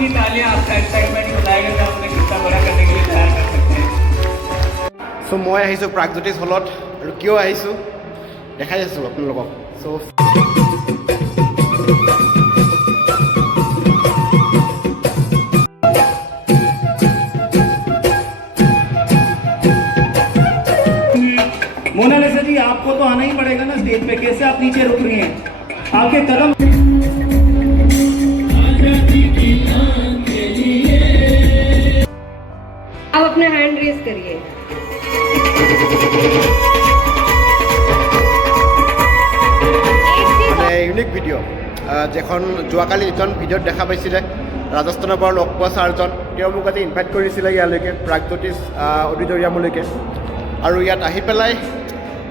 आपकी तालियां आपका एक्साइटमेंट बताएगा कि आपने कितना बड़ा करने के लिए तैयार कर सकते हैं। सो मैं আহিছোঁ প্ৰাগজ্যোতিষ হলত আৰু কিয় আহিছোঁ দেখাই আছোঁ আপোনালোকক। চ' मोनालिसा जी, आपको तो आना ही पड़ेगा ना स्टेज पे। कैसे आप नीचे रुक रही हैं? आपके कदम आप अपना हैंड रेज करिए। মানে ইউনিক ভিডিঅ' যেখন যোৱাকালি যিজন ভিডিঅ'ত দেখা পাইছিলে ৰাজস্থানৰ পৰা লগ পোৱা ছাৰজন, তেওঁ মোক আজি ইনভাইট কৰিছিলে ইয়ালৈকে প্ৰাগজ্যোতিষ অডিটৰিয়ামলৈকে। আৰু ইয়াত আহি পেলাই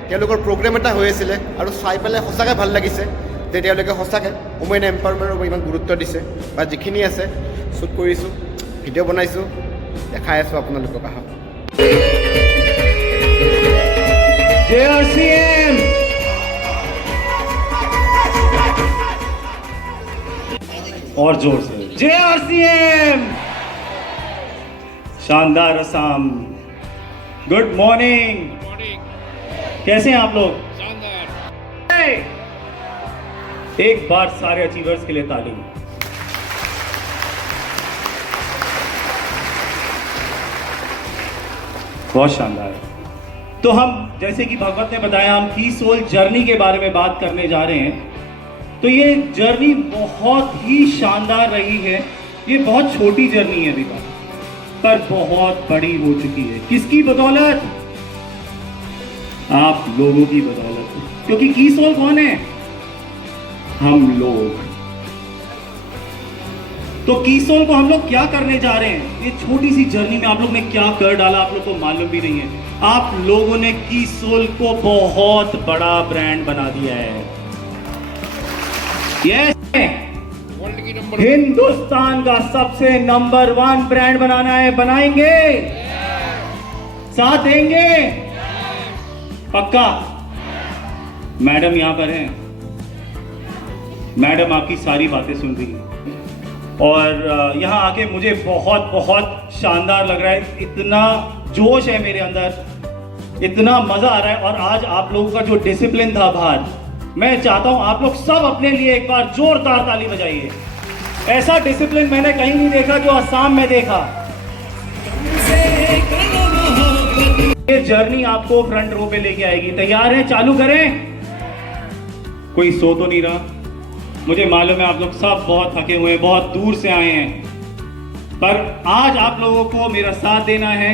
তেওঁলোকৰ প্ৰগ্ৰেম এটা হৈ আছিলে আৰু চাই পেলাই সঁচাকৈ ভাল লাগিছে যে তেওঁলোকে সঁচাকৈ ওমেন এম্পাৱাৰমেণ্টৰ ওপৰত ইমান গুৰুত্ব দিছে বা যিখিনি আছে শ্বুট কৰিছোঁ, ভিডিঅ' বনাইছোঁ, দেখাই আছোঁ আপোনালোকক। আহক। JRCM और जोर से JRCM। शानदार असम, गुड मॉर्निंग। कैसे हैं आप लोग? एक बार सारे अचीवर्स के लिए ताली। बहुत शानदार। तो हम जैसे कि भगवत ने बताया, हम की सोल जर्नी के बारे में बात करने जा रहे हैं। तो ये जर्नी बहुत ही शानदार रही है। ये बहुत छोटी जर्नी है अभी तक, पर बहुत बड़ी हो चुकी है। किसकी बदौलत? आप लोगों की बदौलत। क्योंकि की सोल कौन है? हम लोग। तो की सोल को हम लोग क्या करने जा रहे हैं? ये छोटी सी जर्नी में आप लोग ने क्या कर डाला आप लोग को मालूम भी नहीं है। आप लोगों ने की सोल को बहुत बड़ा ब्रांड बना दिया है। यस, हिंदुस्तान का सबसे नंबर 1 ब्रांड बनाना है। बनाएंगे? साथ देंगे? पक्का? मैडम यहां पर हैं। मैडम आपकी सारी बातें सुन रही हैं और यहाँ आके मुझे बहुत बहुत शानदार लग रहा है। इतना जोश है मेरे अंदर, इतना मजा आ रहा है। और आज आप लोगों का जो डिसिप्लिन था बाहर, मैं चाहता हूं आप लोग सब अपने लिए एक बार जोरदार ताली बजाइए। ऐसा डिसिप्लिन मैंने कहीं नहीं देखा जो असम में देखा। ये जर्नी आपको फ्रंट रो पे लेके आएगी। तैयार हैं? चालू करें? कोई सो तो नहीं रहा? मुझे मालूम है आप लोग सब बहुत थके हुए हैं, बहुत दूर से आए हैं, पर आज आप लोगों को मेरा साथ देना है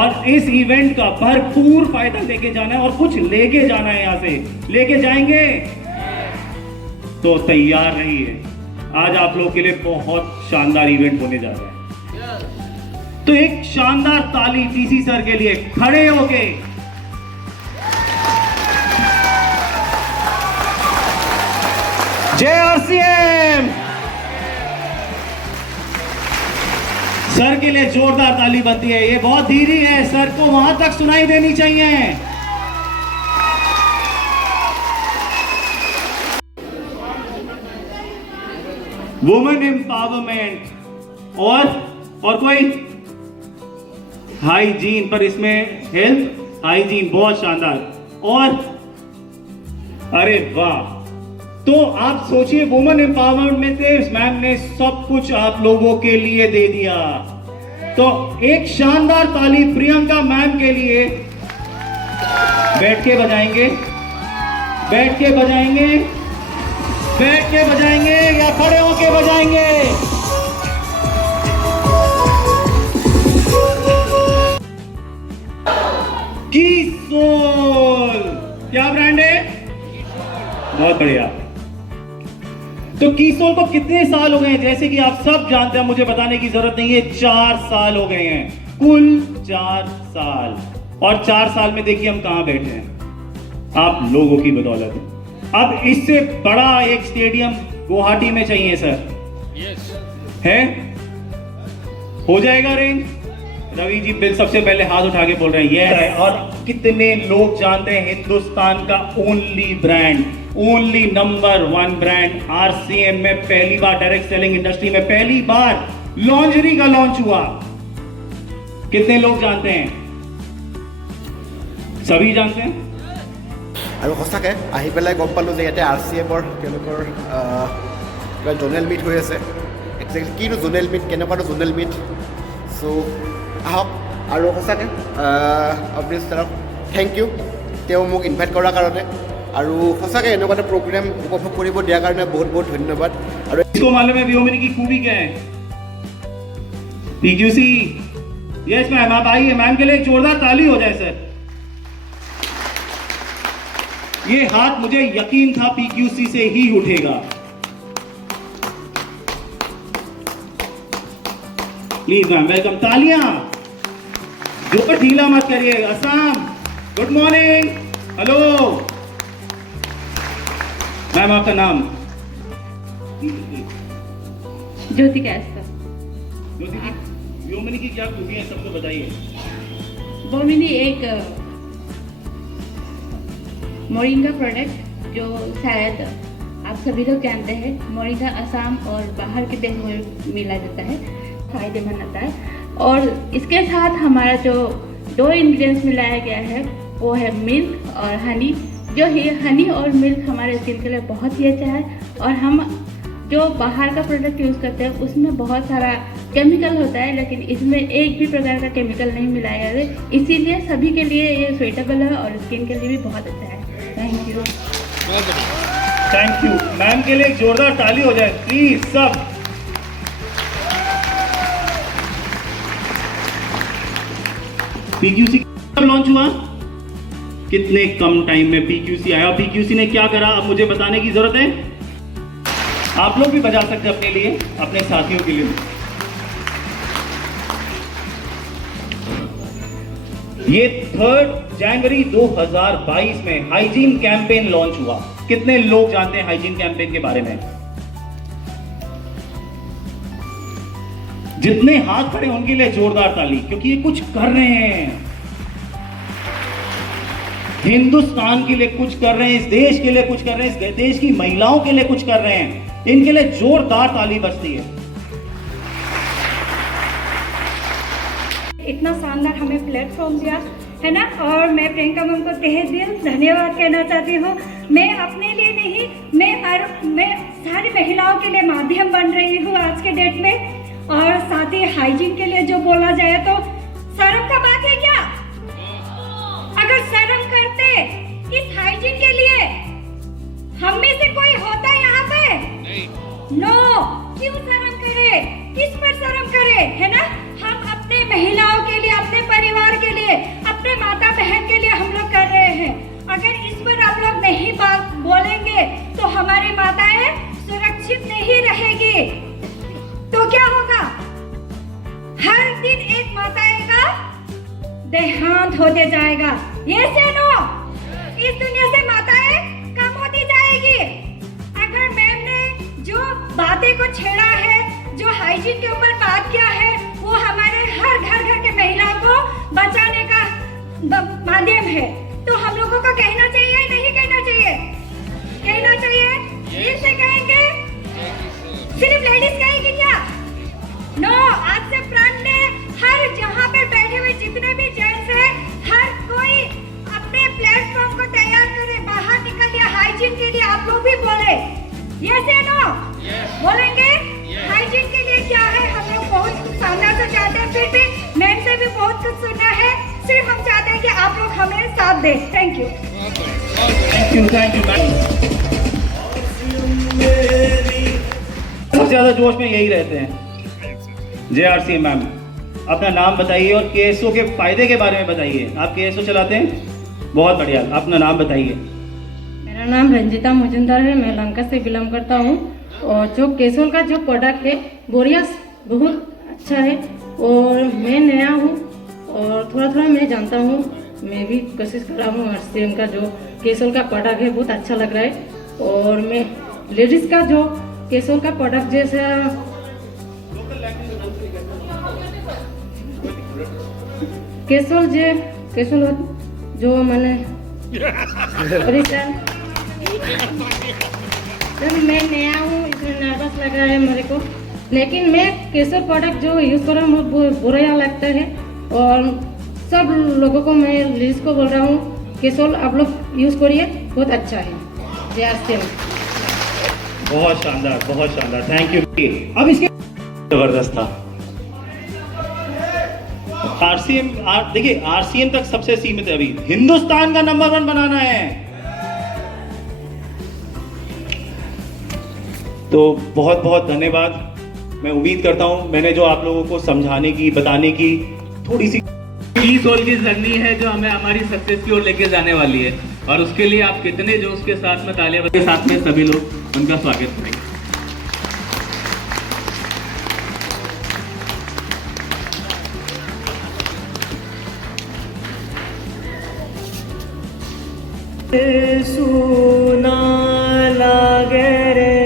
और इस इवेंट का भरपूर फायदा लेके जाना है और कुछ लेके जाना है। यहां से लेके जाएंगे तो तैयार रहिए। आज आप लोगों के लिए बहुत शानदार इवेंट होने जा रहा है। तो एक शानदार ताली टीसी सर के लिए, खड़े होके। JRCM सर के लिए जोरदार ताली बनती है। ये बहुत धीरे है, सर को वहां तक सुनाई देनी चाहिए। वुमेन एम्पावरमेंट और कोई हाइजीन, पर इसमें हेल्थ हाइजीन बहुत शानदार। और अरे वाह, तो आप सोचिए वुमेन एम्पावरमेंट में से मैम ने सब कुछ आप लोगों के लिए दे दिया। तो एक शानदार ताली प्रियंका मैम के लिए। बैठ के बजाएंगे, बैठ के बजाएंगे, बैठ के बजाएंगे या खड़े होके बजाएंगे? की सोल क्या ब्रांड है? बहुत बढ़िया। तो की सोल को कितने साल हो गए हैं? जैसे कि आप सब जानते हैं, मुझे बताने की जरूरत नहीं है, 4 साल हो गए हैं, कुल 4 साल। और 4 साल में देखिए हम कहां बैठे हैं, आप लोगों की बदौलत। अब इससे बड़ा एक स्टेडियम गुवाहाटी में चाहिए सर। यस है, हो जाएगा अरेंज? रवि जी बिल सबसे पहले हाथ उठा के बोल रहे हैं ये। और कितने लोग जानते हैं हिंदुस्तान का only brand, only number 1 brand RCM में पहली बार, डायरेक्ट सेलिंग इंडस्ट्री में पहली बार लॉन्जरी का लॉन्च हुआ, कितने लोग जानते हैं? सभी जानते हैं। আৰু সঁচাকৈ আহি পেলাই গম পালোঁ যে ইয়াতে RCMৰ তেওঁলোকৰ কিবা জোনেল মিট হৈ আছে। একজেক্টলি কিনো জোনেল মিট, কেনেকুৱানো জোনেল মিট। চ' আহক, আৰু সঁচাকৈ অভিনেশ ছাৰক থেংক ইউ, তেওঁ মোক ইনভাইট কৰাৰ কাৰণে, আৰু সঁচাকৈ এনেকুৱা এটা প্ৰগ্ৰেম উপভোগ কৰিব দিয়াৰ কাৰণে বহুত বহুত ধন্যবাদ। আৰু इसको मालूम है व्योमिनी की खूबी क्या है? PQC, यस मैम, आप आइए, मैम के लिए एक जोरदार ताली हो जाए सर। ये हाथ मुझे यकीन था PQC से ही उठेगा। Please ma'am, welcome. तालियां, जो ढीला मत करिए। Assam, good morning, hello ma'am, आपका नाम? ज्योति कैस्टर। ज्योति जी, व्योमिनी की क्या खूबी है सबको बताइए। व्योमिनी एक मोरिंगा प्रोडक्ट जो शायद आप सभी लोग जानते हैं, मोरिंगा असम और बाहर के देश में मिला जाता है, फायदेमंद होता है। और इसके साथ हमारा जो 2 इंग्रेडिएंट्स मिलाया गया है वो है मिल्क और हनी। जो हनी और मिल्क हमारे स्किन के लिए बहुत ही अच्छा है। और हम जो बाहर का प्रोडक्ट यूज़ करते हैं उसमें बहुत सारा केमिकल होता है, लेकिन इसमें एक भी प्रकार का केमिकल नहीं मिलाया गया है, इसीलिए सभी के लिए ये सुइटेबल है और स्किन के लिए भी बहुत अच्छा है। Thank you. Thank you ma'am के लिए एक जोरदार ताली हो जाए प्लीज सब। PQC कब लॉन्च हुआ? कितने कम टाइम में PQC आया। PQC ने क्या करा अब मुझे बताने की जरूरत है? आप लोग भी बजा सकते हैं अपने लिए, अपने साथियों के लिए। ये 3 जनवरी 2022 में हाइजीन कैंपेन लॉन्च हुआ। कितने लोग जानते हैं हाइजीन कैंपेन के बारे में? जितने हाथ खड़े उनके लिए जोरदार ताली, क्योंकि ये कुछ कर रहे हैं, हिंदुस्तान के लिए कुछ कर रहे हैं, इस देश के लिए कुछ कर रहे हैं, इस देश की महिलाओं के लिए कुछ कर रहे हैं। इनके लिए जोरदार ताली बजती है। इतना शानदार हमें प्लेटफॉर्म दिया है ना, और मैं प्रियंका मैम को तहे दिल धन्यवाद कहना चाहती हूँ। मैं अपने लिए नहीं, मैं सारी महिलाओं के लिए माध्यम बन रही हूँ आज के डेट में। और साथ ही हाइजीन के लिए जो बोला जाए तो शर्म का बात है क्या? अगर शर्म करते इस हाइजीन के लिए, हम में से कोई होता यहाँ पे? नो, क्यों शर्म करे? किस पर शर्म करे, है ना? हम अपने महिलाओं के लिए, अपने परिवार के लिए, अपने माता बहन के लिए हम लोग कर रहे हैं। अगर इस पर आप लोग नहीं बात बोलेंगे तो हमारी माताएं सुरक्षित नहीं रहेगी। तो क्या होगा? हर दिन एक माताएं का देहांत होते जाएगा। ये से नो, इस दुनिया से माताएं कम होती जाएगी। अगर मैम ने जो बातें को छेड़ा है, जो हाइजीन के ऊपर बात किया है, वो हमारे हर घर के महिला को बचाने का माध्यम है। तो हम लोगों को कहना चाहिए, नहीं कहना चाहिए? कहना चाहिए। दिल से कहेंगे? सिर्फ लेडीज कहेंगे क्या? नो, आज से प्राण ने हर जहाँ पे बैठे हुए जितने भी जेंट्स हैं, हर कोई अपने प्लेटफॉर्म को तैयार करे, बाहर निकलिए हाइजीन के लिए। आप लोग भी बोले यस या नो? बोलेंगे? हाइजीन के लिए क्या है, हम लोग बहुत सामने से चाहते हैं, फिर भी मैम से भी बहुत कुछ सुनना है। सिर्फ हम चाहते हैं कि आप लोग हमें साथ दें। Thank you. Thank you ma'am. सबसे ज्यादा जोश में यही रहते हैं। JRC मैम, अपना नाम बताइए और KSO के फायदे के बारे में बताइए। आप KSO चलाते हैं? बहुत बढ़िया, अपना नाम बताइए। मेरा नाम रंजिता मुजुमदार है, मैं लंका से बिलोंग करता हूँ। और जो केसोल का जो प्रोडक्ट है बोरियस बहुत अच्छा है, और मैं नया हूँ और थोड़ा थोड़ा मैं जानता हूँ। मैं भी कोशिश कर रहा हूँ। RCM का जो केसोल का प्रोडक्ट है बहुत अच्छा लग रहा है। और मैं लेडीज़ का जो केसोल का प्रोडक्ट जैसा केसोल जो मैंने जब मैं नया हूँ इसमें नर्वस लग रहा है मेरे को। लेकिन मैं केसर प्रोडक्ट जो यूज़ कर रहा हूँ मुझे बुरा लगता है, और सब लोगों को मैं लिस्ट को बोल रहा हूँ केसर आप लोग यूज़ करिए, बहुत अच्छा है। जय आरसीएम। बहुत शानदार, थैंक यू। अब इसके जबरदस्त था। आरसीएम देखिए, आरसीएम तक सबसे सीमित है, अभी हिंदुस्तान का नंबर 1 बनाना है। तो बहुत बहुत धन्यवाद। मैं उम्मीद करता हूं मैंने जो आप लोगों को समझाने की, बताने की थोड़ी सी सोल की जर्नी है जो हमें हमारी सक्सेस की ओर लेके जाने वाली है, और उसके लिए आप कितने जोश के साथ में, तालियां के साथ में सभी लोग उनका स्वागत करेंगे। सुना लागे रे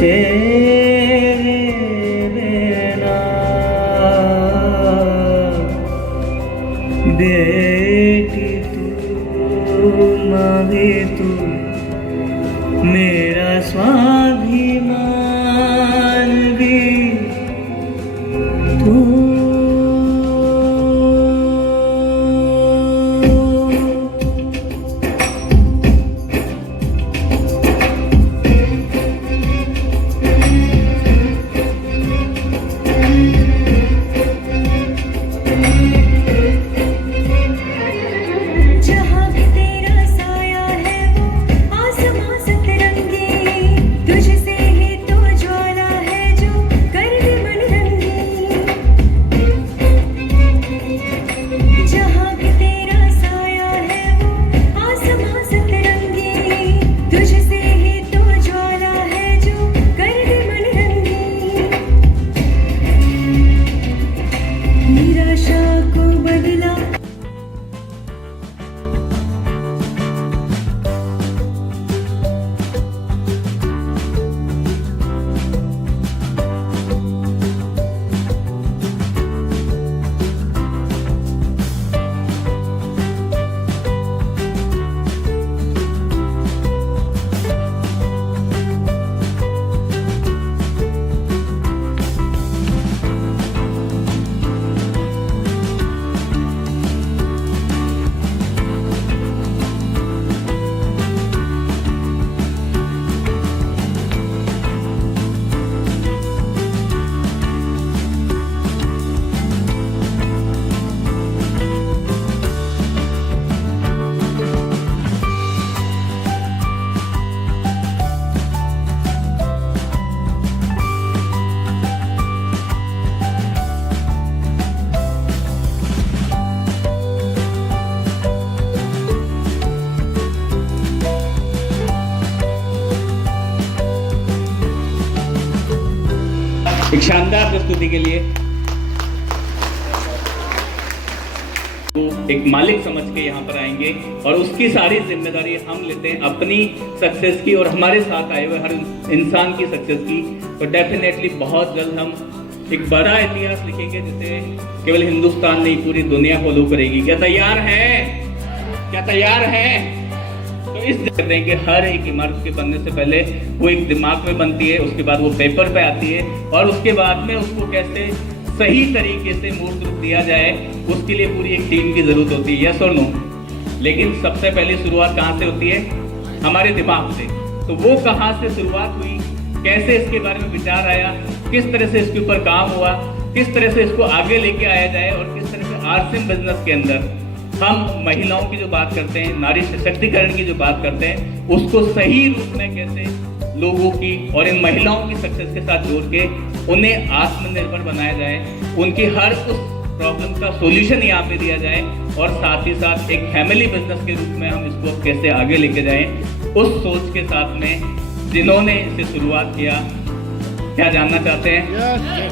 तेरे बिना, बेटी तू माँ भी तू, मेरा स्वाभिमान भी तू। जहाँ भी तेरा साया है वो आसमां सतरंगी, तुझसे ही तो ज्वाला है जो कर दे मन रंगी। जहाँ भी तेरा साया है वो आसमां सतरंगी, तुझसे ही तो ज्वाला है जो कर दे मन रंगी। निराशा को बदला एक शानदार प्रस्तुति के लिए एक मालिक समझ के यहाँ पर आएंगे और उसकी सारी जिम्मेदारी हम लेते हैं अपनी सक्सेस की और हमारे साथ आए हुए हर इंसान की सक्सेस की। तो डेफिनेटली बहुत जल्द हम एक बड़ा इतिहास लिखेंगे जिसे केवल हिंदुस्तान नहीं पूरी दुनिया फॉलो करेगी। क्या तैयार हैं? क्या तैयार हैं? तो इस जगह देंगे हर एक इमारत के बनने से पहले वो एक दिमाग में बनती है, उसके बाद वो पेपर पे आती है और उसके बाद में उसको कैसे सही तरीके से मूर्त रूप दिया जाए उसके लिए पूरी एक टीम की जरूरत होती है। यस और नो? लेकिन सबसे पहले शुरुआत कहाँ से होती है? हमारे दिमाग से। तो वो कहाँ से शुरुआत हुई, कैसे इसके बारे में विचार आया, किस तरह से इसके ऊपर काम हुआ, किस तरह से इसको आगे लेके आया जाए और किस तरह से आरसीएम बिजनेस के अंदर हम महिलाओं की जो बात करते हैं, नारी सशक्तिकरण की जो बात करते हैं, उसको सही रूप में कैसे लोगों की और इन महिलाओं की सक्सेस के साथ जोड़ के उन्हें आत्मनिर्भर बनाया जाए, उनकी हर उस प्रॉब्लम का सॉल्यूशन यहाँ पे दिया जाए और साथ ही साथ एक फैमिली बिजनेस के रूप में हम इसको कैसे आगे लेके जाएं, उस सोच के साथ में जिन्होंने इसे शुरुआत किया। क्या जानना चाहते हैं?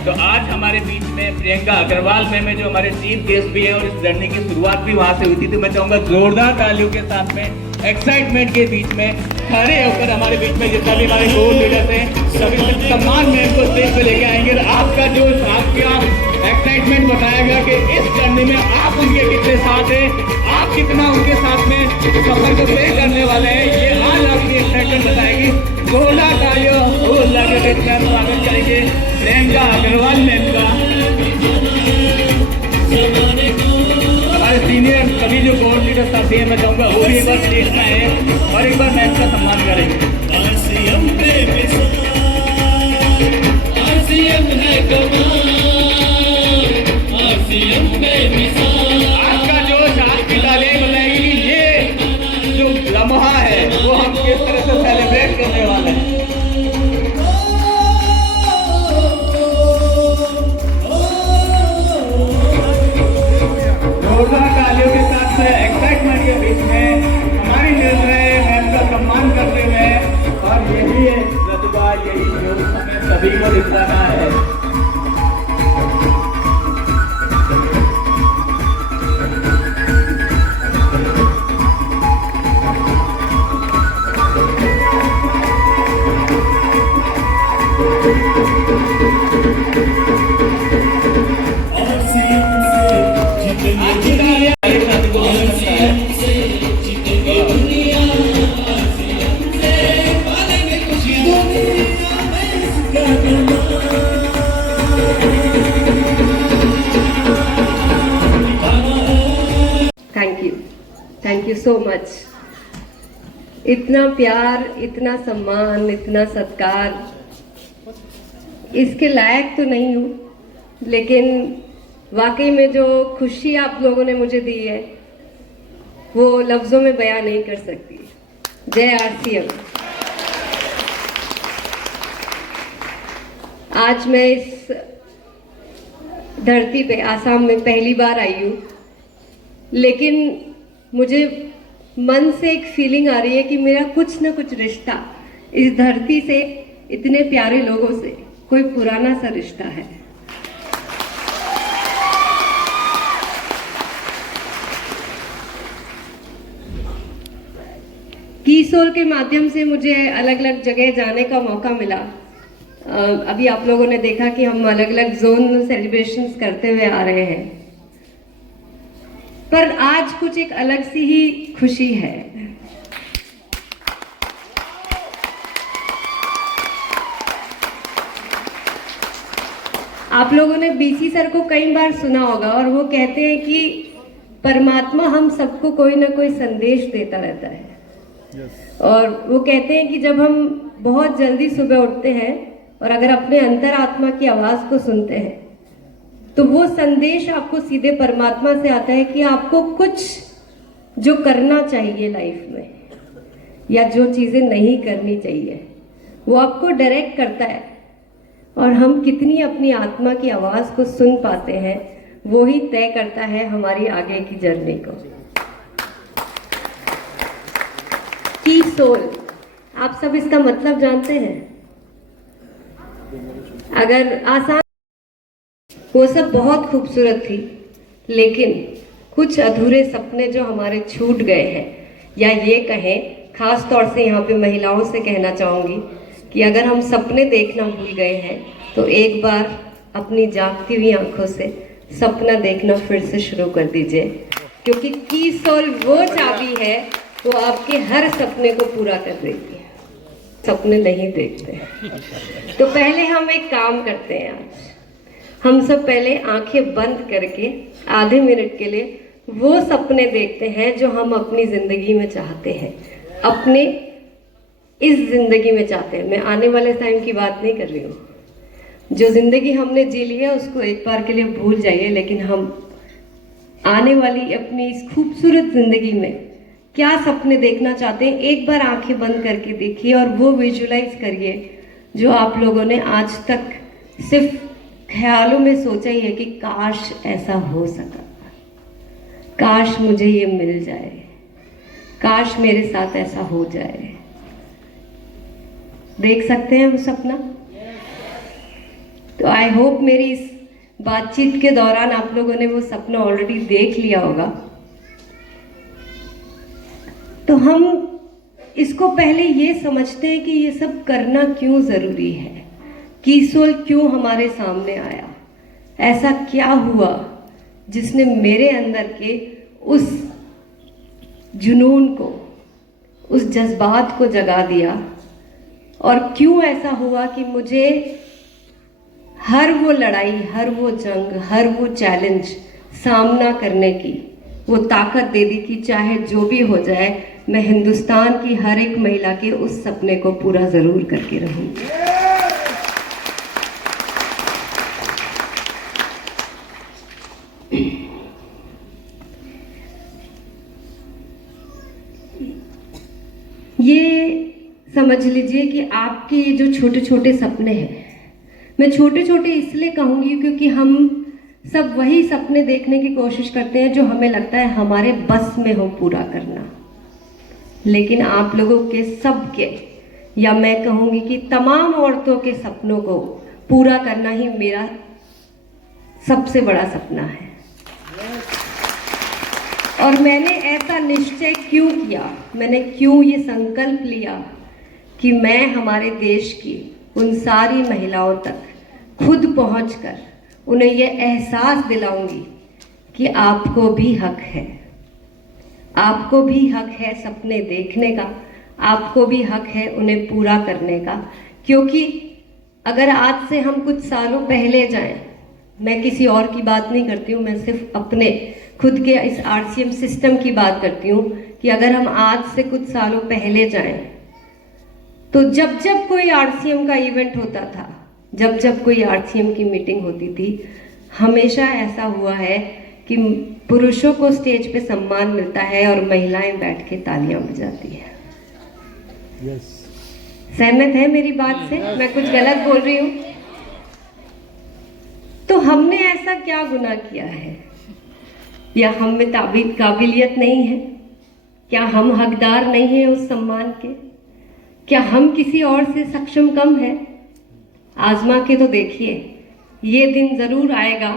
तो आज हमारे बीच में प्रियंका अग्रवाल मैम है जो हमारे चीफ गेस्ट भी है और इस जर्नी की शुरुआत भी वहां से हुई थी। तो मैं चाहूंगा जोरदार तालियों के साथ में एक्साइटमेंट के बीच में खड़े होकर हमारे बीच में जितना भी हमारे गोल लीडर्स हैं सभी सम्मान में इनको स्टेज पे लेके आएंगे और आपका जो आपका एक्साइटमेंट बताएगा कि इस जर्नी में आप उनके कितने साथ हैं, आप कितना उनके साथ में सफर को तय करने वाले हैं, ये आज आपकी एक्साइटमेंट आकर बताएगी। जोरदार तालियों अल्लाह के बीच में स्वागत करेंगे प्रियंका अग्रवाल मैम का। हमारे सीनियर सभी जो बोर्ड लीडर साथी हैं, मैं चाहूँगा वो भी एक बार स्टेज में आए और एक बार मैम का सम्मान करेंगे। आपका जोश, आपकी तालीम बताएगी कि ये जो लम्हा है वो हम किस तरह से सेलिब्रेट करने वाले हैं। जोरदार तालियों के साथ एक्साइटमेंट के बीच में हमारी निर्णय मैम का सम्मान करते हुए, और यही है प्रतिभा, यही जो हमें सभी को दिखाना है। Thank you so much. इतना प्यार, इतना सम्मान, इतना सत्कार, इसके लायक तो नहीं हूँ, लेकिन वाकई में जो खुशी आप लोगों ने मुझे दी है वो लफ्ज़ों में बयान नहीं कर सकती। जय RCM। आज मैं इस धरती पे आसाम में पहली बार आई हूँ, लेकिन मुझे मन से एक फीलिंग आ रही है कि मेरा कुछ ना कुछ रिश्ता इस धरती से, इतने प्यारे लोगों से कोई पुराना सा रिश्ता है। कीसोल के माध्यम से मुझे अलग अलग जगह जाने का मौका मिला। अभी आप लोगों ने देखा कि हम अलग अलग जोन सेलिब्रेशंस करते हुए आ रहे हैं, पर आज कुछ एक अलग सी ही खुशी है। आप लोगों ने BC सर को कई बार सुना होगा, और वो कहते हैं कि परमात्मा हम सबको कोई ना कोई संदेश देता रहता है। और वो कहते हैं कि जब हम बहुत जल्दी सुबह उठते हैं और अगर अपने अंतरात्मा की आवाज़ को सुनते हैं, तो वो संदेश आपको सीधे परमात्मा से आता है कि आपको कुछ जो करना चाहिए लाइफ में, या जो चीज़ें नहीं करनी चाहिए, वो आपको डायरेक्ट करता है। और हम कितनी अपनी आत्मा की आवाज़ को सुन पाते हैं, वो ही तय करता है हमारी आगे की जर्नी को। कीसोल, आप सब इसका मतलब जानते हैं? अगर आसान, वो सब बहुत खूबसूरत थी, लेकिन कुछ अधूरे सपने जो हमारे छूट गए हैं, या ये कहें खास तौर से यहाँ पे महिलाओं से कहना चाहूँगी कि अगर हम सपने देखना भूल गए हैं तो एक बार अपनी जागती हुई आंखों से सपना देखना फिर से शुरू कर दीजिए, क्योंकि कीसोल वो चाबी है वो आपके हर सपने को पूरा कर देगी। सपने नहीं देखते, तो पहले हम एक काम करते हैं। आज हम सब पहले आंखें बंद करके आधे मिनट के लिए वो सपने देखते हैं जो हम अपनी जिंदगी में चाहते हैं, अपने इस जिंदगी में चाहते हैं। मैं आने वाले टाइम की बात नहीं कर रही हूँ। जो जिंदगी हमने जी ली है उसको एक बार के लिए भूल जाइए, लेकिन हम आने वाली अपनी इस खूबसूरत जिंदगी में क्या सपने देखना चाहते हैं, एक बार आंखें बंद करके देखिए और वो विजुलाइज करिए जो आप लोगों ने आज तक सिर्फ ख्यालों में सोचा ही है कि काश ऐसा हो सका, काश मुझे ये मिल जाए, काश मेरे साथ ऐसा हो जाए। देख सकते हैं वो सपना? तो आई होप मेरी इस बातचीत के दौरान आप लोगों ने वो सपना ऑलरेडी देख लिया होगा। तो हम इसको पहले ये समझते हैं कि ये सब करना क्यों ज़रूरी है, कीसोल क्यों हमारे सामने आया, ऐसा क्या हुआ जिसने मेरे अंदर के उस जुनून को, उस जज्बात को जगा दिया। और क्यों ऐसा हुआ कि मुझे हर वो लड़ाई, हर वो जंग, हर वो चैलेंज सामना करने की वो ताकत दे दी कि चाहे जो भी हो जाए मैं हिंदुस्तान की हर एक महिला के उस सपने को पूरा ज़रूर करके रहूँगी। ये समझ लीजिए कि आपके ये जो छोटे छोटे सपने हैं, मैं छोटे छोटे इसलिए कहूँगी क्योंकि हम सब वही सपने देखने की कोशिश करते हैं जो हमें लगता है हमारे बस में हो पूरा करना। लेकिन आप लोगों के सबके, या मैं कहूँगी कि तमाम औरतों के सपनों को पूरा करना ही मेरा सबसे बड़ा सपना है। और मैंने ऐसा निश्चय क्यों किया, मैंने क्यों ये संकल्प लिया कि मैं हमारे देश की उन सारी महिलाओं तक खुद पहुंचकर उन्हें ये एहसास दिलाऊंगी कि आपको भी हक है, आपको भी हक है सपने देखने का, आपको भी हक है उन्हें पूरा करने का। क्योंकि अगर आज से हम कुछ सालों पहले जाएं, मैं किसी और की बात नहीं करती हूँ, मैं सिर्फ अपने खुद के इस RCM सिस्टम की बात करती हूँ कि अगर हम आज से कुछ सालों पहले जाएं तो जब जब कोई RCM का इवेंट होता था, जब जब कोई RCM की मीटिंग होती थी, हमेशा ऐसा हुआ है कि पुरुषों को स्टेज पे सम्मान मिलता है और महिलाएं बैठ के तालियां बजाती है। सहमत है मेरी बात से? मैं कुछ गलत बोल रही हूँ? तो हमने ऐसा क्या गुनाह किया है, या हम में काबिलियत नहीं है? क्या हम हकदार नहीं हैं उस सम्मान के? क्या हम किसी और से सक्षम कम है? आजमा के तो देखिए, ये दिन जरूर आएगा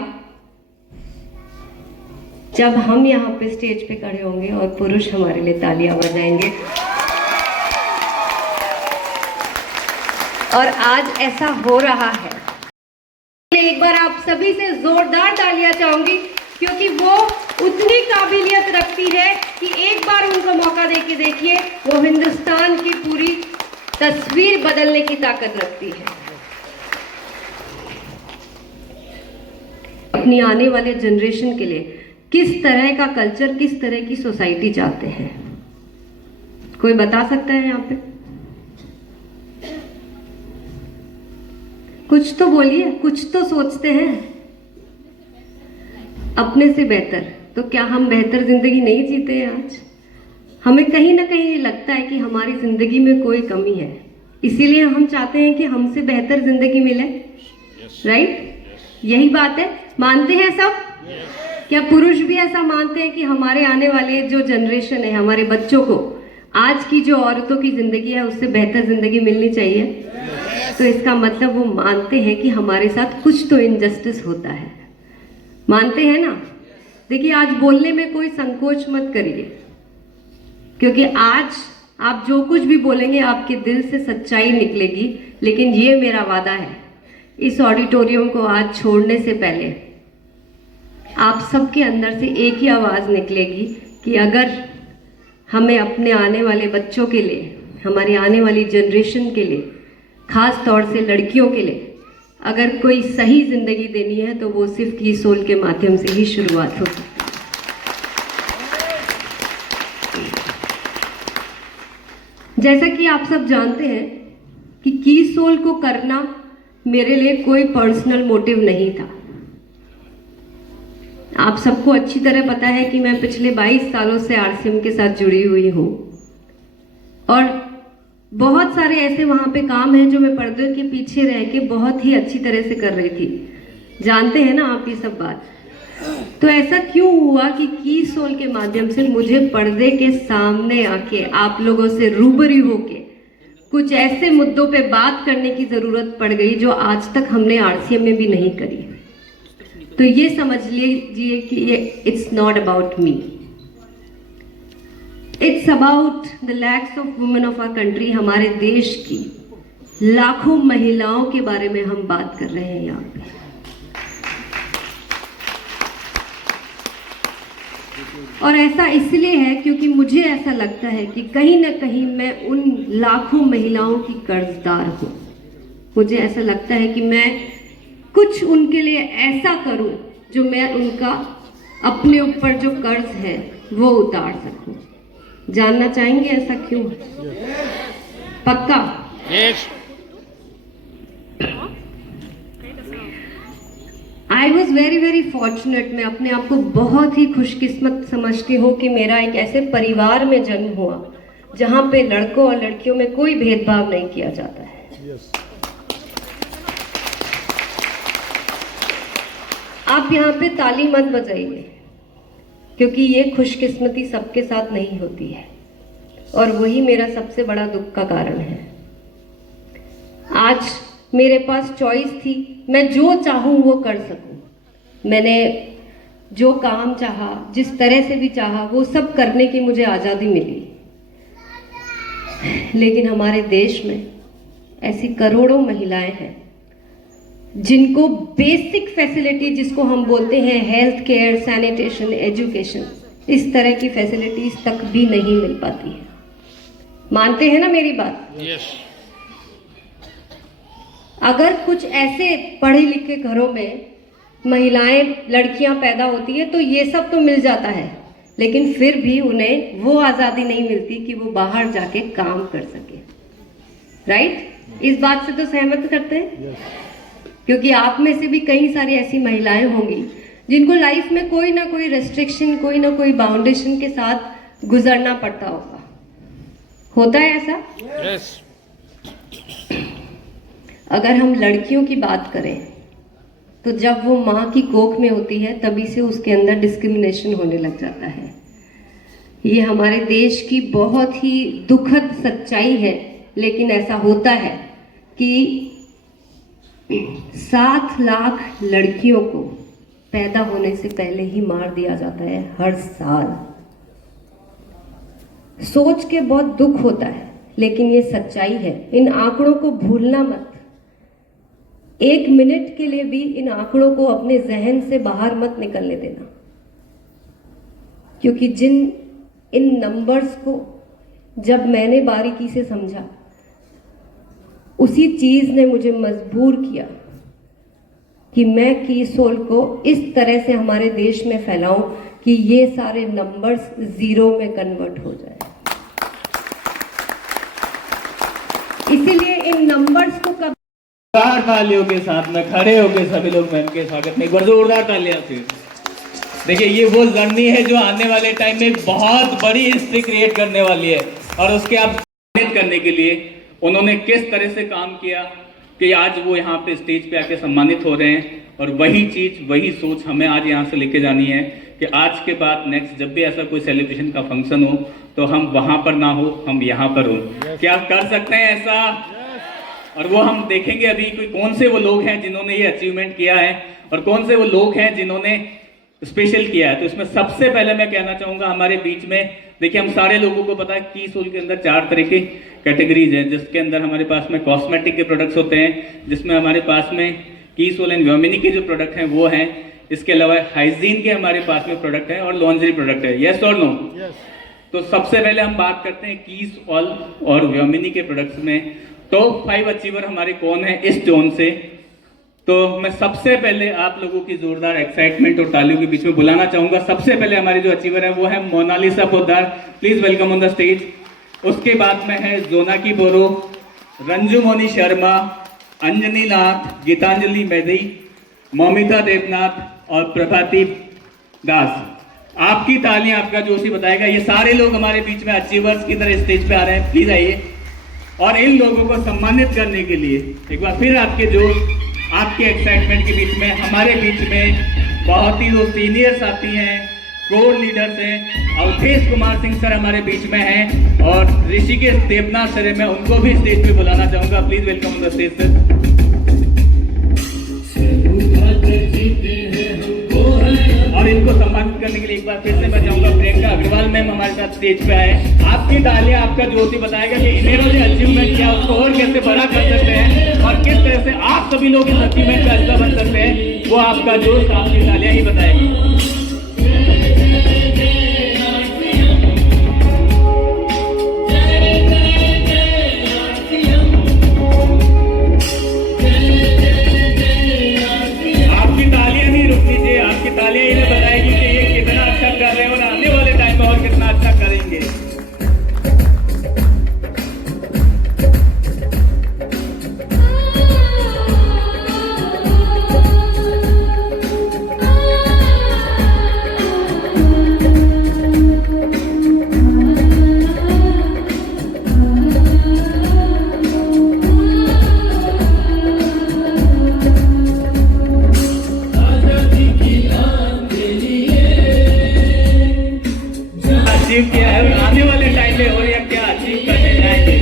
जब हम यहाँ पे स्टेज पे खड़े होंगे और पुरुष हमारे लिए तालियां बजाएंगे। और आज ऐसा हो रहा है। एक बार आप सभी से जोरदार तालियां चाहूंगी क्योंकि वो उतनी काबिलियत रखती है कि एक बार उनको मौका देके देखिए, वो हिंदुस्तान की पूरी तस्वीर बदलने की ताकत रखती है। अपनी आने वाले जनरेशन के लिए किस तरह का कल्चर, किस तरह की सोसाइटी चाहते हैं? कोई बता सकता है यहाँ पे? कुछ तो बोलिए, कुछ तो सोचते हैं। अपने से बेहतर, तो क्या हम बेहतर जिंदगी नहीं जीते हैं आज? हमें कहीं ना कहीं ये लगता है कि हमारी जिंदगी में कोई कमी है, इसीलिए हम चाहते हैं कि हमसे बेहतर जिंदगी मिले। राइट? यही बात है। मानते हैं सब? क्या पुरुष भी ऐसा मानते हैं कि हमारे आने वाले जो जनरेशन है, हमारे बच्चों को आज की जो औरतों की जिंदगी है उससे बेहतर जिंदगी मिलनी चाहिए? तो इसका मतलब वो मानते हैं कि हमारे साथ कुछ तो इनजस्टिस होता है। मानते हैं ना? देखिए, आज बोलने में कोई संकोच मत करिए, क्योंकि आज आप जो कुछ भी बोलेंगे आपके दिल से सच्चाई निकलेगी। लेकिन ये मेरा वादा है, इस ऑडिटोरियम को आज छोड़ने से पहले आप सबके अंदर से एक ही आवाज़ निकलेगी कि अगर हमें अपने आने वाले बच्चों के लिए, हमारी आने वाली जनरेशन के लिए, खास तौर से लड़कियों के लिए अगर कोई सही जिंदगी देनी है तो वो सिर्फ की सोल के माध्यम से ही शुरुआत हो सकती है। जैसा कि आप सब जानते हैं कि की सोल को करना मेरे लिए कोई पर्सनल मोटिव नहीं था। आप सबको अच्छी तरह पता है कि मैं पिछले 22 सालों से RCM के साथ जुड़ी हुई हूँ और बहुत सारे ऐसे वहाँ पे काम हैं जो मैं पर्दे के पीछे रह के बहुत ही अच्छी तरह से कर रही थी। जानते हैं ना आप ये सब बात। तो ऐसा क्यों हुआ कि की सोल के माध्यम से मुझे पर्दे के सामने आके आप लोगों से रूबरू होके कुछ ऐसे मुद्दों पे बात करने की ज़रूरत पड़ गई जो आज तक हमने RCM में भी नहीं करी। तो ये समझ लीजिए कि ये it's not about me, it's about the lakhs of women of our country. हमारे देश की लाखों महिलाओं के बारे में हम बात कर रहे हैं। यहाँ पे और ऐसा इसलिए है क्योंकि मुझे ऐसा लगता है कि कहीं ना कहीं मैं उन लाखों महिलाओं की कर्जदार हूँ। मुझे ऐसा लगता है कि मैं कुछ उनके लिए ऐसा करूँ जो मैं उनका अपने ऊपर जो कर्ज है वो उतार सकूँ। जानना चाहेंगे ऐसा क्यों? पक्का? I was very fortunate. मैं अपने आप को बहुत ही खुशकिस्मत समझती हूँ कि मेरा एक ऐसे परिवार में जन्म हुआ जहाँ पे लड़कों और लड़कियों में कोई भेदभाव नहीं किया जाता है। आप यहाँ पे ताली मत बजाइए, क्योंकि ये खुशकिस्मती सबके साथ नहीं होती है, और वही मेरा सबसे बड़ा दुख का कारण है। आज मेरे पास चॉइस थी, मैं जो चाहूँ वो कर सकूँ। मैंने जो काम चाहा, जिस तरह से भी चाहा, वो सब करने की मुझे आज़ादी मिली। लेकिन हमारे देश में ऐसी करोड़ों महिलाएं हैं जिनको बेसिक फैसिलिटी, जिसको हम बोलते हैं हेल्थ केयर, सैनिटेशन, एजुकेशन, इस तरह की फैसिलिटीज तक भी नहीं मिल पाती है। मानते हैं ना मेरी बात? यस। अगर कुछ ऐसे पढ़े लिखे घरों में महिलाएं, लड़कियां पैदा होती है तो ये सब तो मिल जाता है, लेकिन फिर भी उन्हें वो आज़ादी नहीं मिलती कि वो बाहर जाके काम कर सके। राइट? इस बात से तो सहमत करते हैं? क्योंकि आप में से भी कई सारी ऐसी महिलाएं होंगी जिनको लाइफ में कोई ना कोई रेस्ट्रिक्शन, कोई ना कोई बाउंडेशन के साथ गुजरना पड़ता होगा। होता है ऐसा? यस। अगर हम लड़कियों की बात करें तो जब वो माँ की कोख में होती है तभी से उसके अंदर डिस्क्रिमिनेशन होने लग जाता है। ये हमारे देश की बहुत ही दुखद सच्चाई है, लेकिन ऐसा होता है कि 7 लाख लड़कियों को पैदा होने से पहले ही मार दिया जाता है हर साल। सोच के बहुत दुख होता है, लेकिन ये सच्चाई है। इन आंकड़ों को भूलना मत। 1 मिनट के लिए भी इन आंकड़ों को अपने जहन से बाहर मत निकलने देना, क्योंकि इन नंबर्स को जब मैंने बारीकी से समझा, उसी चीज ने मुझे मजबूर किया कि मैं कीसोल को इस तरह से हमारे देश में फैलाऊं कि ये सारे नंबर्स 0 में कन्वर्ट हो जाए। इसीलिए इन नंबर्स को कब तालियों के साथ में खड़े होकर सभी लोग मैम के स्वागत में एक बार जोरदार तालियां फिर। देखिए, ये वो जर्नी है जो आने वाले टाइम में एक बहुत बड़ी हिस्ट्री क्रिएट करने वाली है, और उसके आप करने के लिए उन्होंने किस तरह से काम किया कि आज वो यहाँ पे स्टेज पे आके सम्मानित हो रहे हैं। और वही चीज, वही सोच हमें आज यहाँ से लेके जानी है कि आज के बाद नेक्स्ट जब भी ऐसा कोई सेलिब्रेशन का फंक्शन हो तो हम वहां पर ना हो, हम यहाँ पर हो। क्या कर सकते हैं ऐसा? और वो हम देखेंगे अभी कोई कौन से वो लोग हैं जिन्होंने ये अचीवमेंट किया है और कौन से वो लोग हैं जिन्होंने स्पेशल किया है। तो इसमें सबसे पहले मैं कहना चाहूंगा हमारे बीच में, देखिए हम सारे लोगों को पता है कीसोल के अंदर 4 तरह की कैटेगरीज हैं, जिसके अंदर हमारे पास में कॉस्मेटिक के प्रोडक्ट्स होते हैं, जिसमें हमारे पास में कीसोल एंड व्योमिनी के जो प्रोडक्ट हैं वो हैं। इसके अलावा हाइजीन के हमारे पास में प्रोडक्ट है और लॉन्ड्री प्रोडक्ट है। यस और नो? तो सबसे पहले हम बात करते हैं कीसोल और व्योमिनी के प्रोडक्ट्स में टॉप 5 अचीवर हमारे कौन है इस जोन से। तो मैं सबसे पहले आप लोगों की जोरदार एक्साइटमेंट और तालियों के बीच में बुलाना चाहूंगा। सबसे पहले हमारी जो अचीवर है वो है Monalisa Poddar, please welcome on the stage. उसके बाद में है जोनाकी बोरो, रंजू मोनी शर्मा, अंजनी नाथ, गीतांजलि मेधी, मौमिता देवनाथ और प्रभाती दास। आपकी तालियां, आपका जोश ही बताएगा। ये सारे लोग हमारे बीच में अचीवर्स की तरह स्टेज पे आ रहे हैं, प्लीज आइए। और इन लोगों को सम्मानित करने के लिए एक बार फिर आपके जोश, आपके एक्साइटमेंट के बीच में हमारे बीच में बहुत ही जो सीनियर साथी हैं, कोर लीडर्स हैं, अवधेश कुमार सिंह सर हमारे बीच में हैं, और ऋषिकेश देवनाथ सर, मैं उनको भी स्टेज पे बुलाना चाहूंगा। Please welcome on the stage sir. और इनको सम्मानित करने के लिए एक बार फिर से मैं चाहूंगा प्रियंका अग्रवाल मैम हमारे साथ स्टेज पे आए। आपकी तालियां, आपका जोश ही बताएगा कि इन्होंने जो अचीवमेंट किया उसको और कैसे बड़ा कर सकते हैं और किस तरह से आप सभी लोग इस अचीवमेंट का हिस्सा बन सकते हैं। वो आपका जोश, आपकी तालियां ही बताएगी। अचीव किया है और आने वाले टाइम में और ये क्या अचीव करने जाएंगे।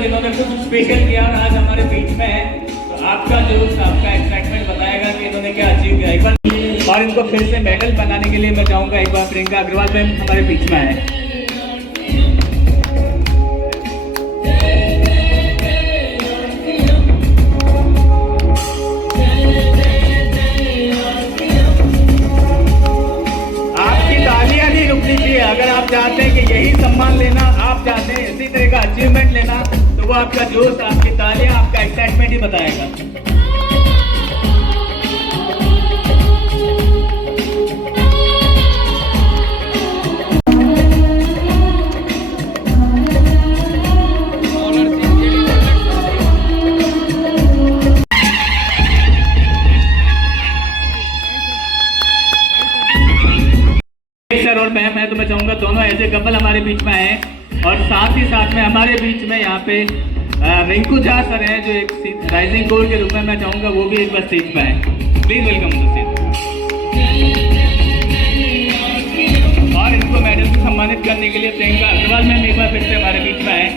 जिन्होंने कुछ स्पेशल किया और आज हमारे बीच में है, तो आपका जोश, आपका एक्साइटमेंट बताएगा कि इन्होंने क्या अचीव किया। एक बार और इनको फिर से मेडल बनाने के लिए मैं चाहूँगा एक बार प्रियंका अग्रवाल मैम हमारे बीच में है। आपकी तालियां नहीं रुकनी चाहिए। अगर आप चाहते हैं कि यही सम्मान लेना, आप चाहते हैं इसी तरह का अचीवमेंट लेना, तो वो आपका जोश, आपकी तालियां, आपका एक्साइटमेंट ही बताएगा। सर और मैं तो मैं चाहूँगा दोनों ऐसे कपल हमारे बीच में हैं और साथ ही साथ में हमारे बीच में यहाँ पे रिंकू झा सर हैं जो एक राइजिंग कोर के रूप में मैं चाहूँगा वो भी एक बार स्टेज पे हैं। Please welcome to stage. और इनको मेडल से सम्मानित करने के लिए प्रियंका अग्रवाल मैम एक बार फिर से हमारे बीच में हैं।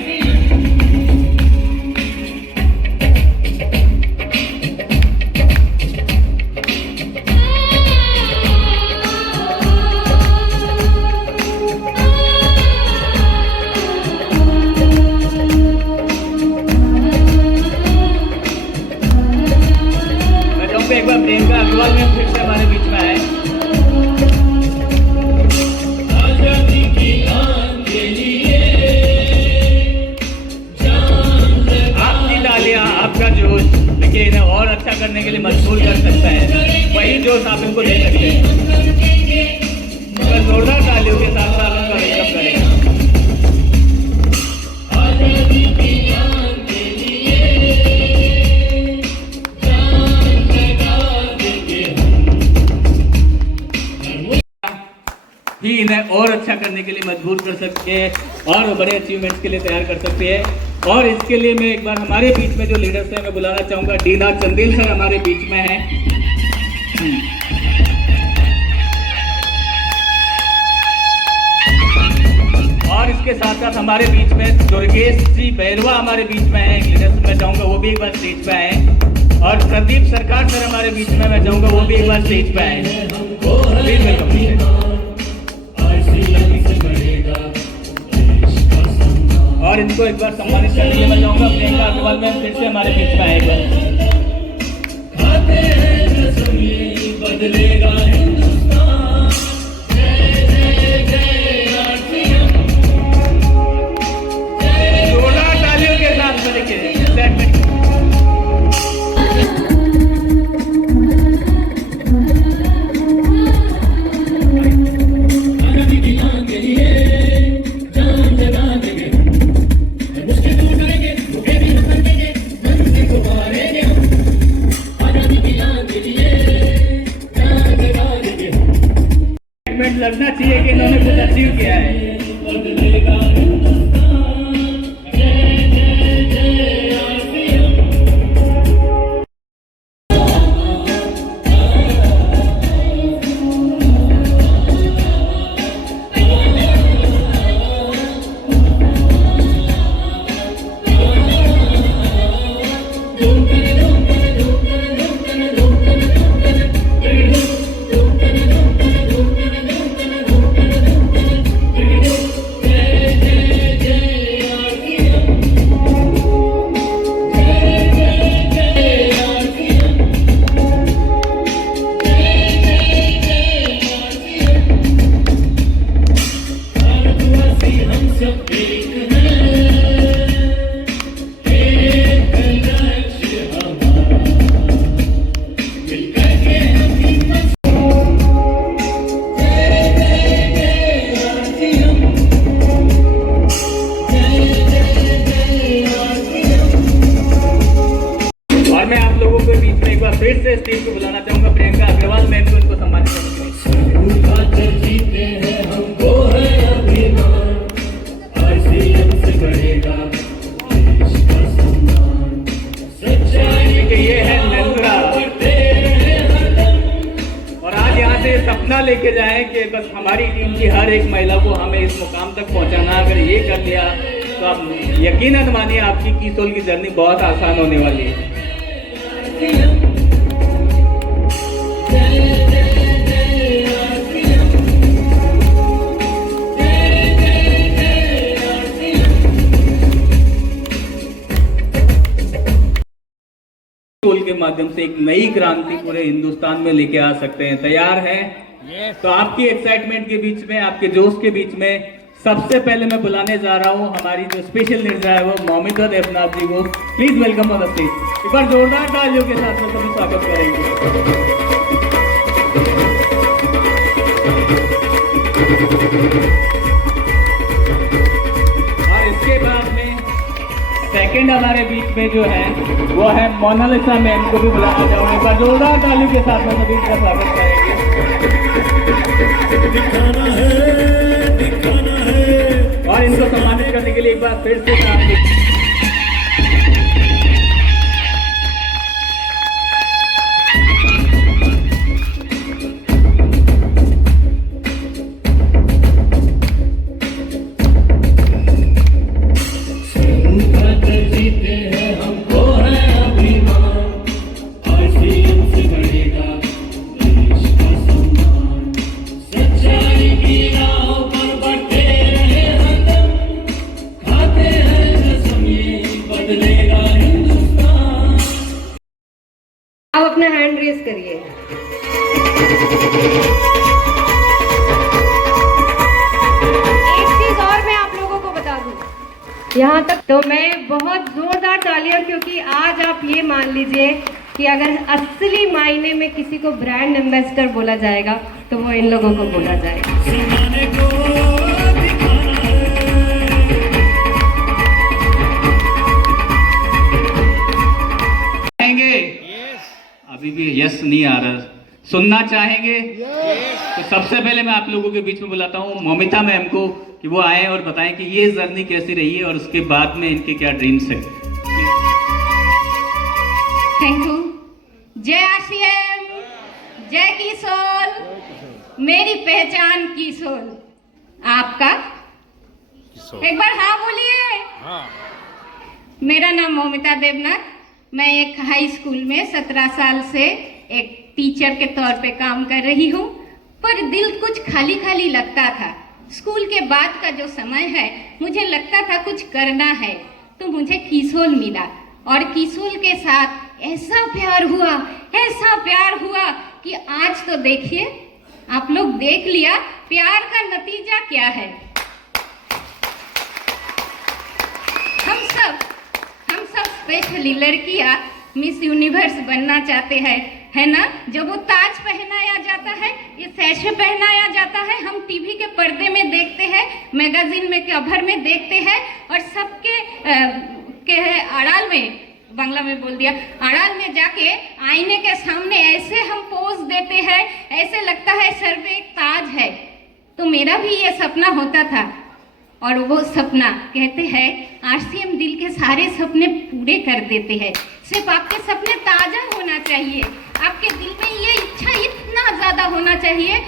एक बार प्रियंका अग्रवाल में फिर से हमारे बीच में है। आपकी तालियां, आपका जोश देखिए इन्हें और अच्छा करने के लिए मजबूर कर सकता है। वही जोश आप इनको दे सकते हैं। जोरदार तालियों के साथ साथ उनका वेलकम करें। ही इन्हें और अच्छा करने के लिए मजबूर कर सकते हैं और बड़े अचीवमेंट्स के लिए तैयार कर सकते हैं। और इसके लिए मैं एक बार हमारे बीच में जो लीडर्स हैं मैं बुलाना चाहूँगा। डीना चंदेल सर हमारे बीच में हैं। और इसके साथ साथ हमारे बीच में दुर्गेश जी बैरवा हमारे बीच में हैं लीडर्स, मैं चाहूँगा वो भी एक बार स्टेज पे आए। और प्रदीप सरकार सर हमारे बीच में, मैं चाहूँगा वो भी एक बार स्टेज पे आए। Please welcome. और इनको एक बार सम्मानित करने के लिए मैं चाहूँगा प्रियंका अग्रवाल मैम फिर से हमारे बीच में आएगा। जोरदार तालियों के साथ में देखिए लगना चाहिए कि इन्होंने कुछ अचीव किया है। फिर से स्टेज पे बुलाना चाहूंगा प्रियंका अग्रवाल मैम को, उनको सम्मानित करने के लिए। ये है नंदरा, और आज यहाँ से सपना लेके जाएं कि बस हमारी टीम की हर एक महिला को हमें इस मुकाम तक पहुँचाना। अगर ये कर लिया तो आप यकीनन मानिए आपकी कीसोल की जर्नी बहुत आसान होने वाली है। कीसोल के माध्यम से एक नई क्रांति पूरे हिंदुस्तान में लेके आ सकते हैं। तैयार हैं? तो आपकी एक्साइटमेंट के बीच में, आपके जोश के बीच में सबसे पहले मैं बुलाने जा रहा हूं हमारी जो स्पेशल निर्जा है वो मौमिता देवनाथ जी को। Please welcome on the stage. एक बार जोरदार तालियों के साथ में सभी स्वागत करेंगे। और इसके बाद में सेकंड हमारे बीच में जो है वो है मोनालिसा मैम को भी बुलाना चाहूंगा। एक बार जोरदार तालियों के साथ में सभी का स्वागत करेंगे। और इनको सम्मानित करने के लिए एक बार फिर से आप अपना हैंड रेज करिए। एक चीज और मैं आप लोगों को बता दूं, यहाँ तक तो मैं बहुत जोरदार तालियां, क्योंकि आज आप ये मान लीजिए कि अगर असली मायने में किसी को ब्रांड एम्बेसडर बोला जाएगा तो वो इन लोगों को बोला जाएगा। अभी भी यस नहीं आ रहा, सुनना चाहेंगे? तो सबसे पहले मैं आप लोगों के बीच में बुलाता हूँ मौमिता मैम को कि वो आए और बताएं कि ये जर्नी कैसी रही है और उसके बाद में इनके क्या ड्रीम्स है। Thank you. जय आरसीएम, जय कीसोल, मेरी पहचान कीसोल। आपका एक बार हाँ बोलिए। मेरा नाम मौमिता देवनाथ, मैं एक हाई स्कूल में 17 साल से एक टीचर के तौर पे काम कर रही हूँ, पर दिल कुछ खाली खाली लगता था। स्कूल के बाद का जो समय है मुझे लगता था कुछ करना है, तो मुझे कीसोल मिला और कीसोल के साथ ऐसा प्यार हुआ कि आज तो देखिए, आप लोग देख लिया प्यार का नतीजा क्या है। हम सब स्पेशली लड़कियां मिस यूनिवर्स बनना चाहते हैं, है ना। जब वो ताज पहनाया जाता है, ये सैशे पहनाया जाता है, हम टीवी के पर्दे में देखते हैं, मैगजीन में कवर में देखते हैं, और सबके के अड़ाल में, बांग्ला में बोल दिया, अड़ाल में जाके आईने के सामने ऐसे हम पोज देते हैं, ऐसे लगता है सर पे एक ताज है। तो मेरा भी ये सपना होता था, और वो सपना कहते हैं आरसीएम दिल के सारे सपने पूरे कर देते हैं। सिर्फ आपके सपने ताजा होना चाहिए, आपके दिल में ये इच्छा इतना ज्यादा होना चाहिए।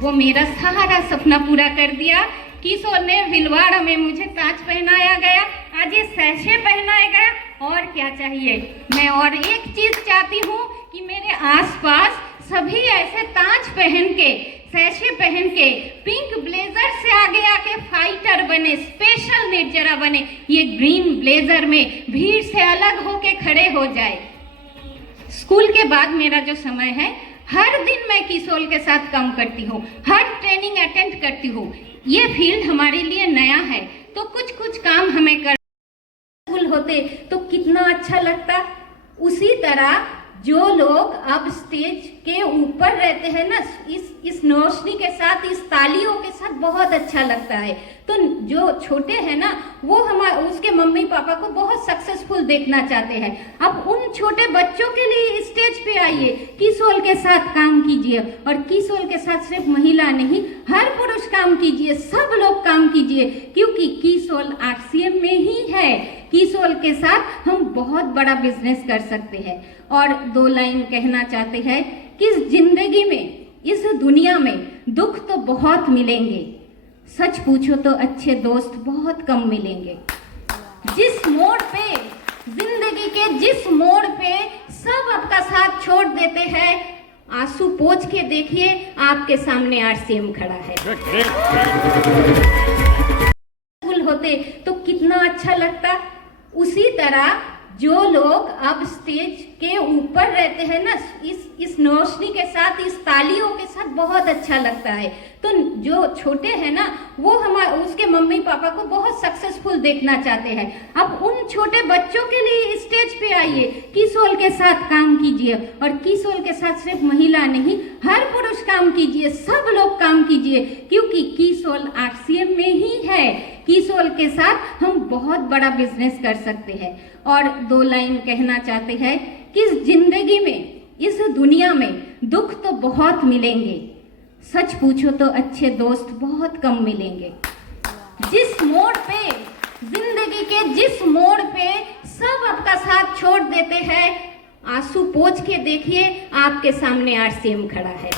वो मेरा सारा सपना पूरा कर दिया। कीसोल ने भिलवाड़ा में मुझे ताज पहनाया गया, आज ये सैशे पहनाया गया, और क्या चाहिए। मैं और एक चीज चाहती हूँ कि मेरे आसपास सभी ऐसे ताज पहन के, सैशे पहन के, पिंक ब्लेजर से आगे आके फाइटर बने, स्पेशल निर्जरा बने, ये ग्रीन ब्लेजर में भीड़ से अलग होके खड़े हो जाए। स्कूल के बाद मेरा जो समय है, हर दिन मैं कीसोल के साथ काम करती हूँ, हर ट्रेनिंग अटेंड करती हूँ। ये फील्ड हमारे लिए नया है, तो कुछ काम हमें कर होते तो कितना अच्छा लगता। उसी तरह जो लोग अब स्टेज के ऊपर रहते हैं ना, इस नौशनी के साथ, इस तालियों के साथ बहुत अच्छा लगता है। तो जो छोटे हैं ना वो उसके मम्मी पापा को बहुत सक्सेसफुल देखना चाहते हैं। अब उन छोटे बच्चों के लिए स्टेज पे आइए, किसोल के साथ काम कीजिए। और किसोल के साथ सिर्फ महिला नहीं, हर पुरुष काम कीजिए, सब लोग काम कीजिए, क्योंकि किसोल RCM में ही है। किसोल के साथ हम बहुत बड़ा बिजनेस कर सकते हैं। और 2 लाइन कहना चाहते हैं कि जिंदगी में, इस दुनिया में दुख तो बहुत मिलेंगे, सच पूछो तो अच्छे दोस्त बहुत कम मिलेंगे। जिस मोड़ पे, जिंदगी के जिस मोड़ पे सब आपका साथ छोड़ देते हैं, आंसू पोंछ के देखिए, आपके सामने RCM खड़ा है। होते तो कितना अच्छा लगता। उसी तरह जो लोग अब स्टेज के ऊपर रहते हैं ना, इस रोशनी के साथ, इस तालियों के साथ बहुत अच्छा लगता है। तो जो छोटे हैं ना वो उसके मम्मी पापा को बहुत सक्सेसफुल देखना चाहते हैं। अब उन छोटे बच्चों के लिए स्टेज पे आइए, किसोल के साथ काम कीजिए। और किसोल के साथ सिर्फ महिला नहीं, हर पुरुष काम कीजिए, सब लोग काम कीजिए, क्योंकि किसोल RCM में ही है। किसोल के साथ हम बहुत बड़ा बिजनेस कर सकते हैं। और 2 लाइन कहना चाहते हैं कि जिंदगी में, इस दुनिया में दुख तो बहुत मिलेंगे, सच पूछो तो अच्छे दोस्त बहुत कम मिलेंगे। जिस मोड़ पे, जिंदगी के जिस मोड़ पे सब आपका साथ छोड़ देते हैं, आंसू पोंछ के देखिए, आपके सामने RCM खड़ा है।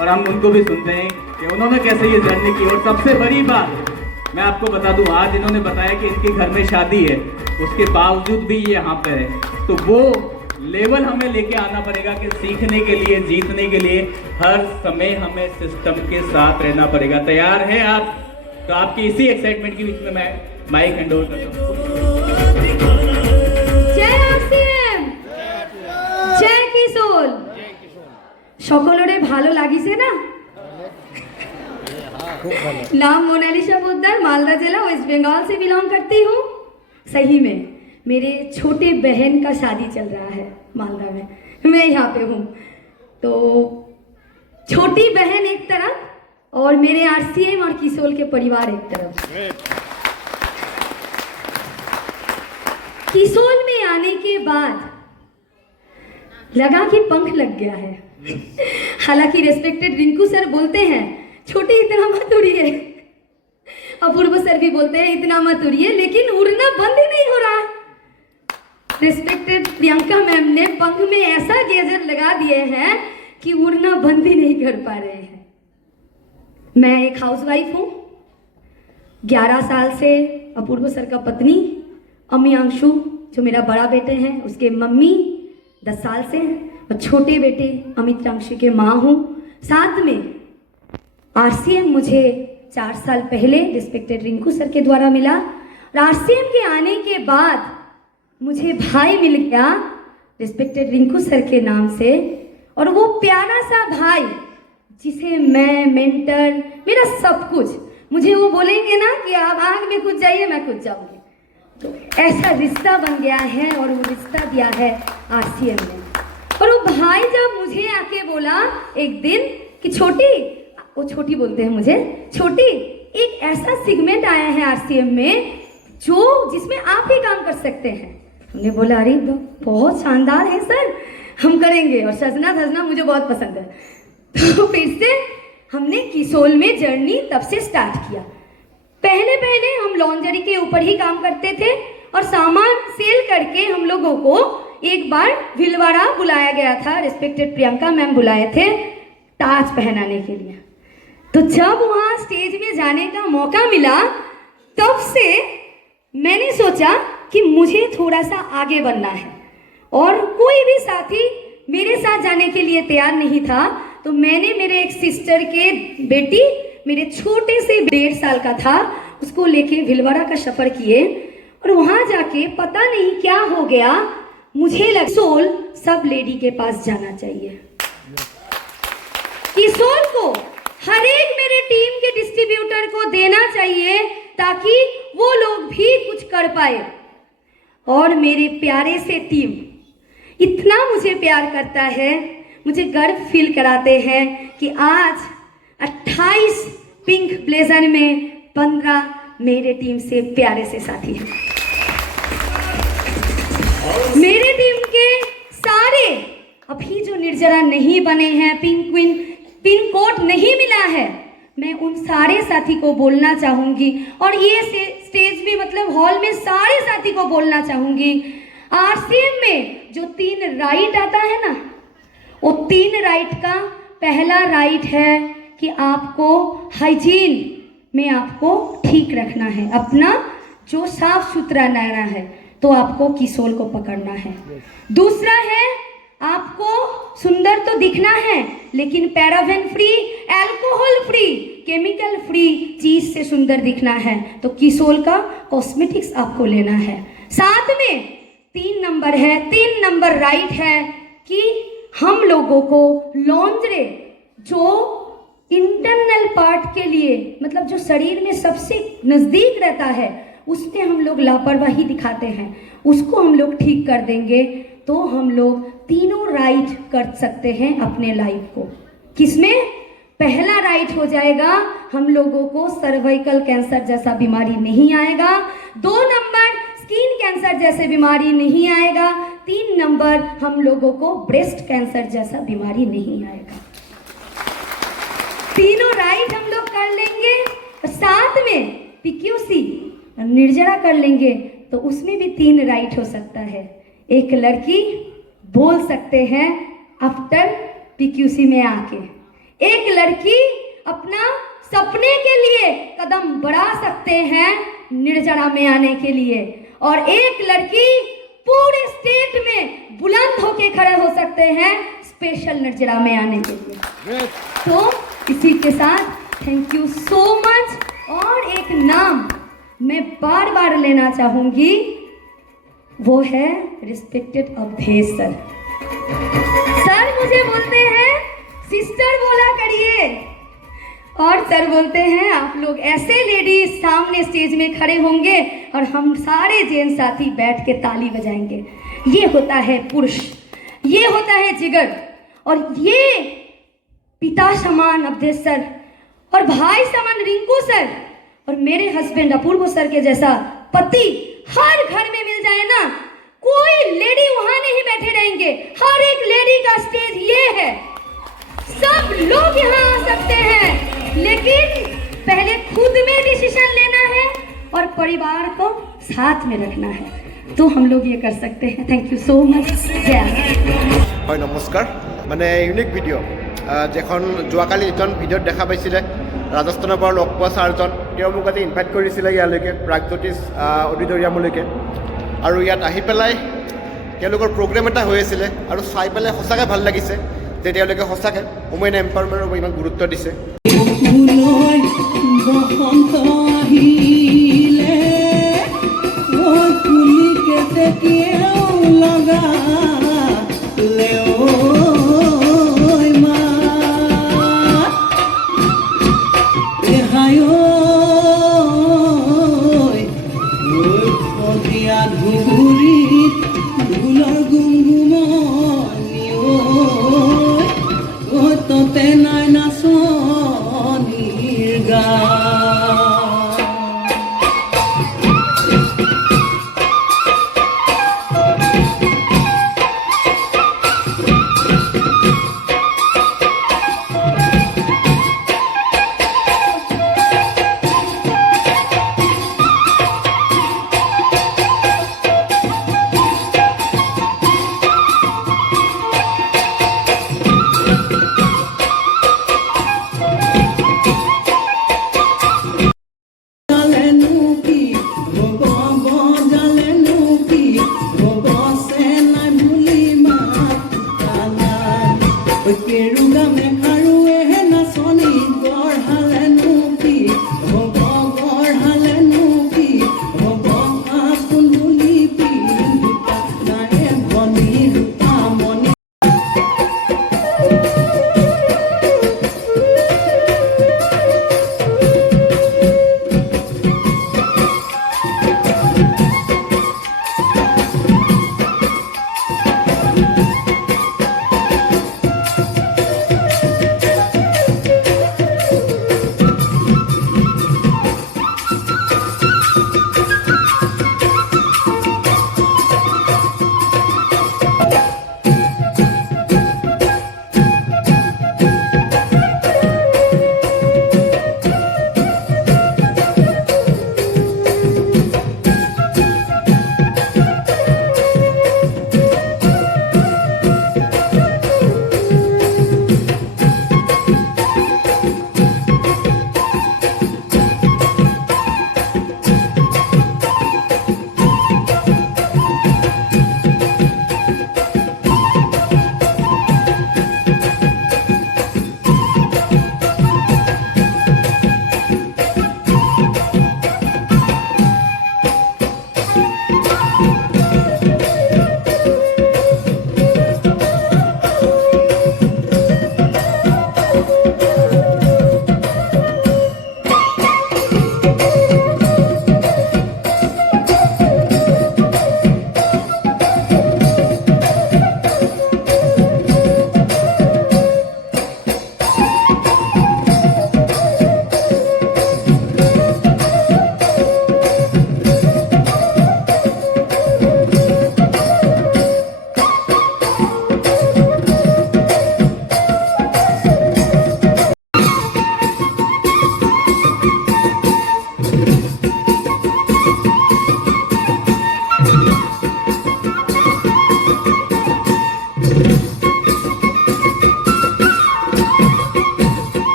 और हम उनको भी सुनते हैं कि उन्होंने कैसे ये जर्नी की। और सबसे बड़ी बात मैं आपको बता दूं, आज इन्होंने बताया कि इनके घर में शादी है, उसके बावजूद भी ये यहाँ पे है। तो वो लेवल हमें लेके आना पड़ेगा कि सीखने के लिए, जीतने के लिए हर समय हमें सिस्टम के साथ रहना पड़ेगा। तैयार है आप? तो आपकी इसी एक्साइटमेंट के बीच में मैं माइक हैंड ओवर करता हूँ। जय RCM, जय किशोर। সকলরে ভালো লাগিছে না? नाम मोनालिसा पोद्दार, मालदा जिला, वेस्ट बंगाल से बिलोंग करती हूँ। सही में मेरे छोटे बहन का शादी चल रहा है मालदा में, मैं यहाँ पे हूँ। तो छोटी बहन एक तरफ और मेरे RCM और किशोर के परिवार एक तरफ। किशोर में आने के बाद लगा कि पंख लग गया है। हालांकि रेस्पेक्टेड रिंकू सर बोलते हैं छोटी इतना मत उड़िए, अपूर्व सर भी बोलते हैं इतना मत उड़िए, लेकिन उड़ना बंद ही नहीं हो रहा। रेस्पेक्टेड प्रियंका मैम ने पंख में ऐसा गेजर लगा दिए हैं कि उड़ना बंद ही नहीं कर पा रहे हैं। मैं एक हाउसवाइफ हूँ, 11 साल से अपूर्व सर का पत्नी, अम्मी अंशु जो मेरा बड़ा बेटे हैं उसके मम्मी 10 साल से, और छोटे बेटे अमित अंशु के माँ हूँ। साथ में RCM मुझे 4 साल पहले रिस्पेक्टेड रिंकू सर के द्वारा मिला, और RCM के आने के बाद मुझे भाई मिल गया रिस्पेक्टेड रिंकू सर के नाम से। और वो प्यारा सा भाई जिसे मैं मेंटर, मेरा सब कुछ, मुझे वो बोलेंगे ना कि आप आग में कूद जाइए, मैं कूद जाऊंगी। तो ऐसा रिश्ता बन गया है और वो रिश्ता दिया है RCM ने। और वो भाई जब मुझे आके बोला एक दिन कि छोटी, वो छोटी बोलते हैं मुझे, छोटी एक ऐसा सेगमेंट आया है RCM में जो जिसमें आप ही काम कर सकते हैं। हमने बोला अरे बहुत शानदार है सर, हम करेंगे। और सजना धजना मुझे बहुत पसंद है। तो फिर से हमने किशोर में जर्नी तब से स्टार्ट किया। पहले हम लॉन्जरी के ऊपर ही काम करते थे और सामान सेल करके हम लोगों को एक बार भीलवाड़ा बुलाया गया था, रिस्पेक्टेड प्रियंका मैम बुलाए थे ताज पहनाने के लिए। तो जब वहाँ स्टेज में जाने का मौका मिला तब से मैंने सोचा कि मुझे थोड़ा सा आगे बढ़ना है, और कोई भी साथी मेरे साथ जाने के लिए तैयार नहीं था। तो मैंने मेरे एक सिस्टर के बेटी, मेरे छोटे से 1.5 साल का था, उसको लेके भीलवाड़ा का सफर किए। और वहाँ जाके पता नहीं क्या हो गया, मुझे लगा किशोर सब लेडी के पास जाना चाहिए। किशोर को हर एक मेरे टीम के डिस्ट्रीब्यूटर को देना चाहिए ताकि वो लोग भी कुछ कर पाए। और मेरे प्यारे से टीम इतना मुझे प्यार करता है, मुझे गर्व फील कराते हैं कि आज 28 पिंक ब्लेजर में 15 मेरे टीम से प्यारे से साथी हैं। मेरे टीम के सारे अभी जो निर्जरा नहीं बने हैं, पिन कोड नहीं मिला है, मैं उन सारे साथी को बोलना चाहूंगी और ये स्टेज में मतलब हॉल में सारे साथी को बोलना चाहूंगी, आरसीएम में जो 3 राइट आता है ना, वो 3 राइट का पहला राइट है कि आपको हाइजीन में आपको ठीक रखना है, अपना जो साफ सुथरा रहना है, तो आपको किसोल को पकड़ना है। दूसरा है आपको सुंदर तो दिखना है लेकिन paraben free, alcohol free, chemical free चीज से सुंदर दिखना है, तो किसोल का कॉस्मेटिक्स आपको लेना है। साथ में 3 नंबर है, 3 नंबर राइट है कि हम लोगों को लॉन्जरे जो इंटरनल पार्ट के लिए मतलब जो शरीर में सबसे नजदीक रहता है उसमें हम लोग लापरवाही दिखाते हैं, उसको हम लोग ठीक कर देंगे तो हम लोग तीनों राइट कर सकते हैं अपने लाइफ को। किसमें? पहला राइट हो जाएगा हम लोगों को सर्वाइकल कैंसर जैसा बीमारी नहीं आएगा, 2 नंबर स्किन कैंसर जैसे बीमारी नहीं आएगा, 3 नंबर हम लोगों को ब्रेस्ट कैंसर जैसा बीमारी नहीं आएगा। तीनों राइट हम लोग कर लेंगे, साथ में पीक्यूसी निर्जरा कर लेंगे तो उसमें भी 3 राइट हो सकता है। एक लड़की बोल सकते हैं आफ्टर पीक्यूसी में आके, एक लड़की अपना सपने के लिए कदम बढ़ा सकते हैं निर्जरा में आने के लिए, और एक लड़की पूरे स्टेट में बुलंद होके खड़े हो सकते हैं स्पेशल निर्जरा में आने के लिए। तो इसी के साथ थैंक यू सो मच। और एक नाम मैं बार बार लेना चाहूंगी, वो है रिस्पेक्टेड अवधेश सर। सर मुझे बोलते हैं सिस्टर बोला करिए, और सर बोलते हैं आप लोग ऐसे लेडीज सामने स्टेज में खड़े होंगे और हम सारे जेंट्स साथी बैठ के ताली बजाएंगे। ये होता है पुरुष, ये होता है जिगर, और ये पिता समान अवधेश सर और भाई समान रिंकू सर और मेरे हस्बैंड अपूर्व सर के जैसा पति हर घर में मिल जाए ना, कोई लेडी वहां नहीं बैठे रहेंगे। हर एक लेडी का स्टेज ये है, सब लोग यहाँ आ सकते हैं, लेकिन पहले खुद में डिसीजन लेना है और परिवार को साथ में रखना है, तो हम लोग ये कर सकते हैं। Thank you so much. হয় নমস্কাৰ। মানে ইউনিক ভিডিঅ' যেখন যোৱাকালি যিজন ভিডিঅ'ত দেখা পাইছিলে ৰাজস্থানৰ পৰা লগ পোৱা ছাৰজন, তেওঁ মোক আজি ইনভাইট কৰিছিলে ইয়ালৈকে প্ৰাগজ্যোতিষ অডিটৰিয়ামলৈকে, আৰু ইয়াত আহি পেলাই তেওঁলোকৰ প্ৰগ্ৰেম এটা হৈ আছিলে আৰু চাই পেলাই সঁচাকৈ ভাল লাগিছে যে তেওঁলোকে সঁচাকৈ ওমেন এম্পাৱাৰমেণ্টৰ ওপৰত ইমান গুৰুত্ব দিছে।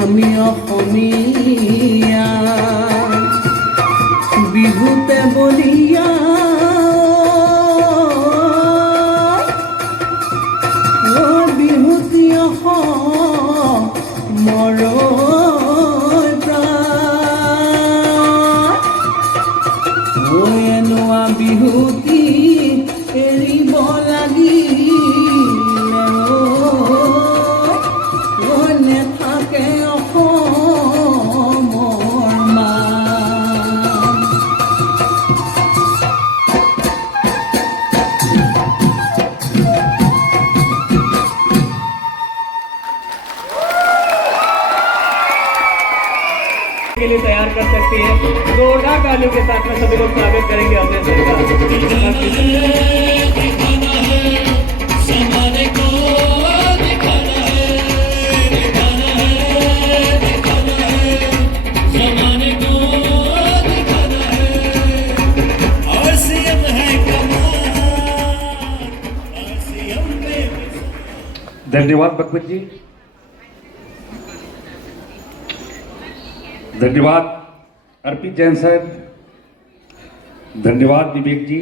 আমি অসমীয়া বিহুতে বলিয়া বিহুতি অসমৰ নোৱা বিহুতি এৰিব লাগিলে নেথাকে অসমৰ মান। के लिए तैयार कर सकती है। जोरदार तालियों के साथ में सभी लोग स्वागत करेंगे अपने सरकार। धन्यवाद भगवत जी, धन्यवाद अर्पित जैन साहब, धन्यवाद विवेक जी,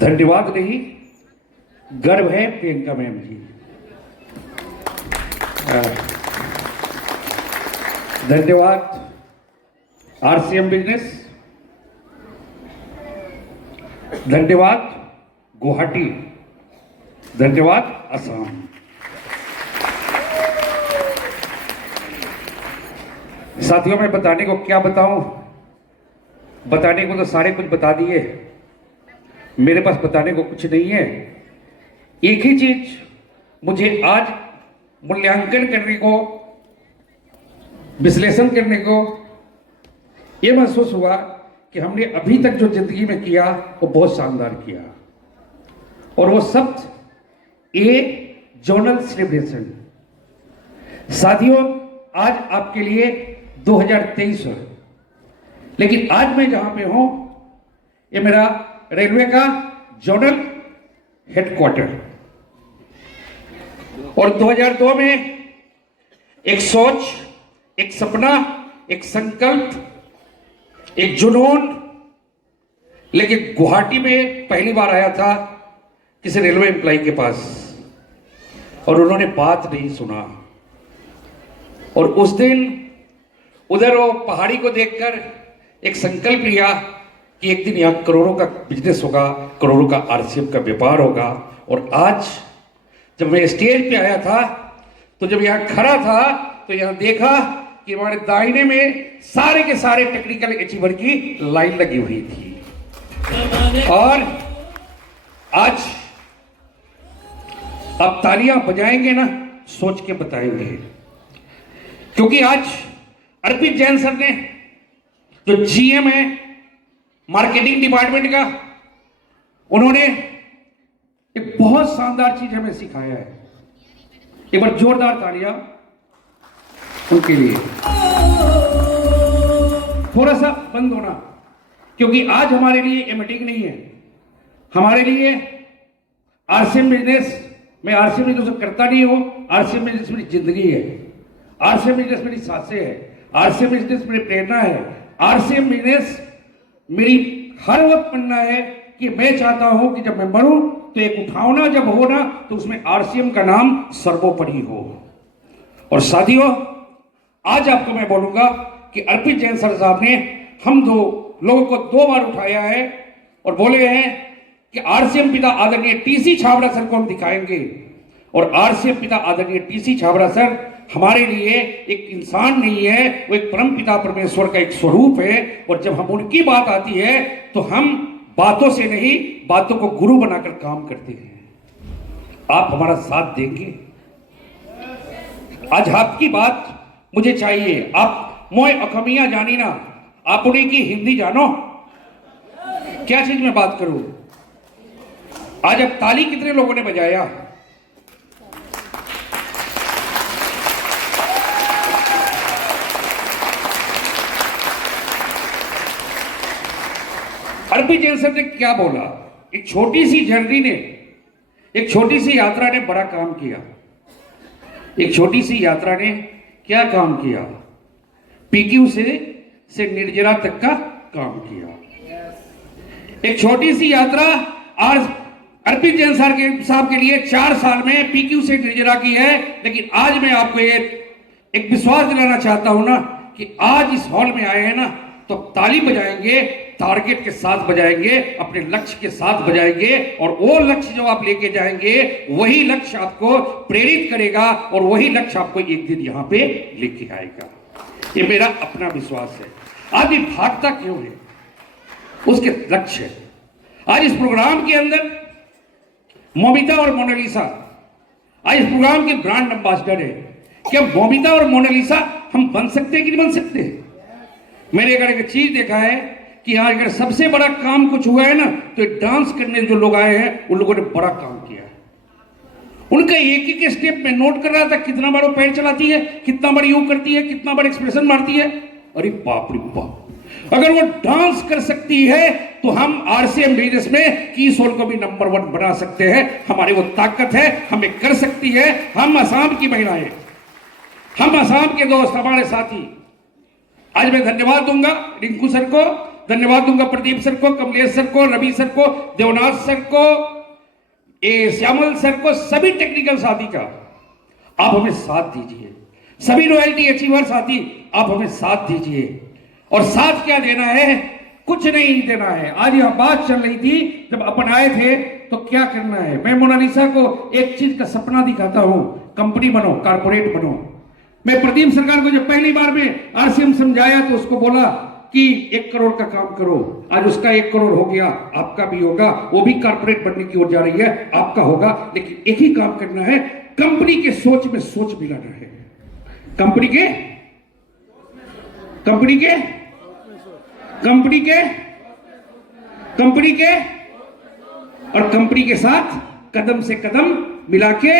धन्यवाद नहीं गर्व है प्रियंका मैम जी, धन्यवाद आरसीएम बिजनेस, धन्यवाद गुवाहाटी, धन्यवाद असम। साथियों मैं बताने को क्या बताऊं, बताने को तो सारे कुछ बता दिए, मेरे पास बताने को कुछ नहीं है। एक ही चीज मुझे आज मूल्यांकन करने को, विश्लेषण करने को यह महसूस हुआ कि हमने अभी तक जो जिंदगी में किया वो बहुत शानदार किया, और वो सब ए जोनल सेलिब्रेशन। साथियों आज आपके लिए 2023 है, लेकिन आज मैं जहां पे हूं ये मेरा रेलवे का जोनल हेडक्वार्टर, और 2002 में एक सोच, एक सपना, एक संकल्प, एक जुनून, लेकिन गुवाहाटी में पहली बार आया था किसी रेलवे एम्प्लॉय के पास, और उन्होंने बात नहीं सुना। और उस दिन उधर वो पहाड़ी को देखकर एक संकल्प लिया कि एक दिन यहाँ करोड़ों का बिजनेस होगा, करोड़ों का आरसीएम का व्यापार होगा। और आज जब मैं स्टेज पे आया था, तो जब यहाँ खड़ा था तो यहाँ देखा कि हमारे दाहिने में सारे के सारे टेक्निकल अचीवर की लाइन लगी हुई थी, और आज अब तालियां बजाएंगे ना, सोच के बताएंगे, क्योंकि आज अर्पित जैन सर ने जो जीएम है मार्केटिंग डिपार्टमेंट का, उन्होंने एक बहुत शानदार चीज हमें सिखाया है। एक बार जोरदार तालियां उनके लिए। थोड़ा सा बंद होना, क्योंकि आज हमारे लिए ये मीटिंग नहीं है, हमारे लिए आरसीएम बिजनेस, मैं आरसीएम बिजनेस करता नहीं हूं, आरसीएम बिजनेस मेरी जिंदगी है, आरसीएम बिजनेस मेरी सांसें है, आरसीएम बिजनेस मेरी प्रेरणा है, आरसीएम बिजनेस मेरी हर वक्त बनना है कि मैं चाहता हूं कि जब मैं मरूं तो एक उठावना जब हो ना, तो उसमें आरसीएम का नाम सर्वोपरि हो। और साथियों आज आपको मैं बोलूंगा कि अर्पित जैन सर साहब ने हम दो लोगों को 2 बार उठाया है और बोले हैं कि आरसीएम पिता आदरणीय टीसी छाबड़ा सर को हम दिखाएंगे, और आरसीएम पिता आदरणीय टीसी छाबड़ा सर हमारे लिए एक इंसान नहीं है, वो एक परम पिता परमेश्वर का एक स्वरूप है। और जब हम उनकी बात आती है तो हम बातों से नहीं, बातों को गुरु बनाकर काम करते हैं। आप हमारा साथ देंगे? आज आपकी बात मुझे चाहिए। आप मोय अखमिया जानी ना, आप उन्हें की हिंदी जानो, क्या चीज में बात करूं। आज अब ताली कितने लोगों ने बजाया? अर्पित जैन सर ने क्या बोला? एक छोटी सी जर्नी ने एक छोटी सी यात्रा ने बड़ा काम किया। एक छोटी सी यात्रा ने क्या काम किया? पीक्यू से निर्जरा तक का काम किया। एक छोटी सी यात्रा आज अर्पित जैन साहब के लिए 4 साल में पीक्यू से निर्जरा की है, लेकिन आज मैं आपको एक विश्वास दिलाना चाहता हूं ना कि आज इस हॉल में आए हैं ना तो ताली बजाएंगे, टारगेट के साथ बजाएंगे, अपने लक्ष्य के साथ बजाएंगे, और वो लक्ष्य जो आप लेके जाएंगे वही लक्ष्य आपको प्रेरित करेगा और वही लक्ष्य आपको एक दिन यहां पे लेके आएगा। ये मेरा अपना विश्वास है। आदमी भागता क्यों है? उसके लक्ष्य। आज इस प्रोग्राम के अंदर मोमिता और मोनालिसा आज इस प्रोग्राम के ब्रांड एम्बेसडर है। क्या मोमिता और मोनालिसा हम बन सकते हैं कि नहीं बन सकते? मैंने अगर एक चीज देखा है कि आज अगर सबसे बड़ा काम कुछ हुआ है ना तो डांस करने जो लोग आए हैं उन लोगों ने बड़ा काम किया है। उनका एक एक स्टेप में नोट कर रहा था, कितना बार वो पैर चलाती है, कितना बार यूं करती है, कितना बार एक्सप्रेशन मारती है। अरे बाप रे बाप, अगर वो डांस कर सकती है तो हम आरसीएम बिजनेस में की सोल को भी नंबर 1 बना सकते हैं। हमारी वो ताकत है, हमें कर सकती है। हम असम की महिलाएं, हम असम के दोस्त, हमारे साथी। आज मैं धन्यवाद दूंगा रिंकू सर को, धन्यवाद दूंगा प्रदीप सर को, कमलेश सर को, रवि सर को, देवनाथ सर को, श्यामल सर को, सभी टेक्निकल साथी का आप हमें साथ दीजिए। सभी रॉयल्टी अचीवर साथी आप हमें साथ दीजिए। और साथ क्या देना है? कुछ नहीं देना है। आज यह बात चल रही थी, जब अपन आए थे तो क्या करना है। मैं मोनालिसा को एक चीज का सपना दिखाता हूं, कंपनी बनो, कारपोरेट बनो। मैं प्रदीप सरकार को जब पहली बार में आरसीएम समझाया तो उसको बोला कि 1 करोड़ का काम करो। आज उसका 1 करोड़ हो गया, आपका भी होगा, वो भी कारपोरेट बनने की ओर जा रही है, आपका होगा। लेकिन एक ही काम करना है, कंपनी के सोच में सोच मिलाना है। कंपनी के और कंपनी के साथ कदम से कदम मिला के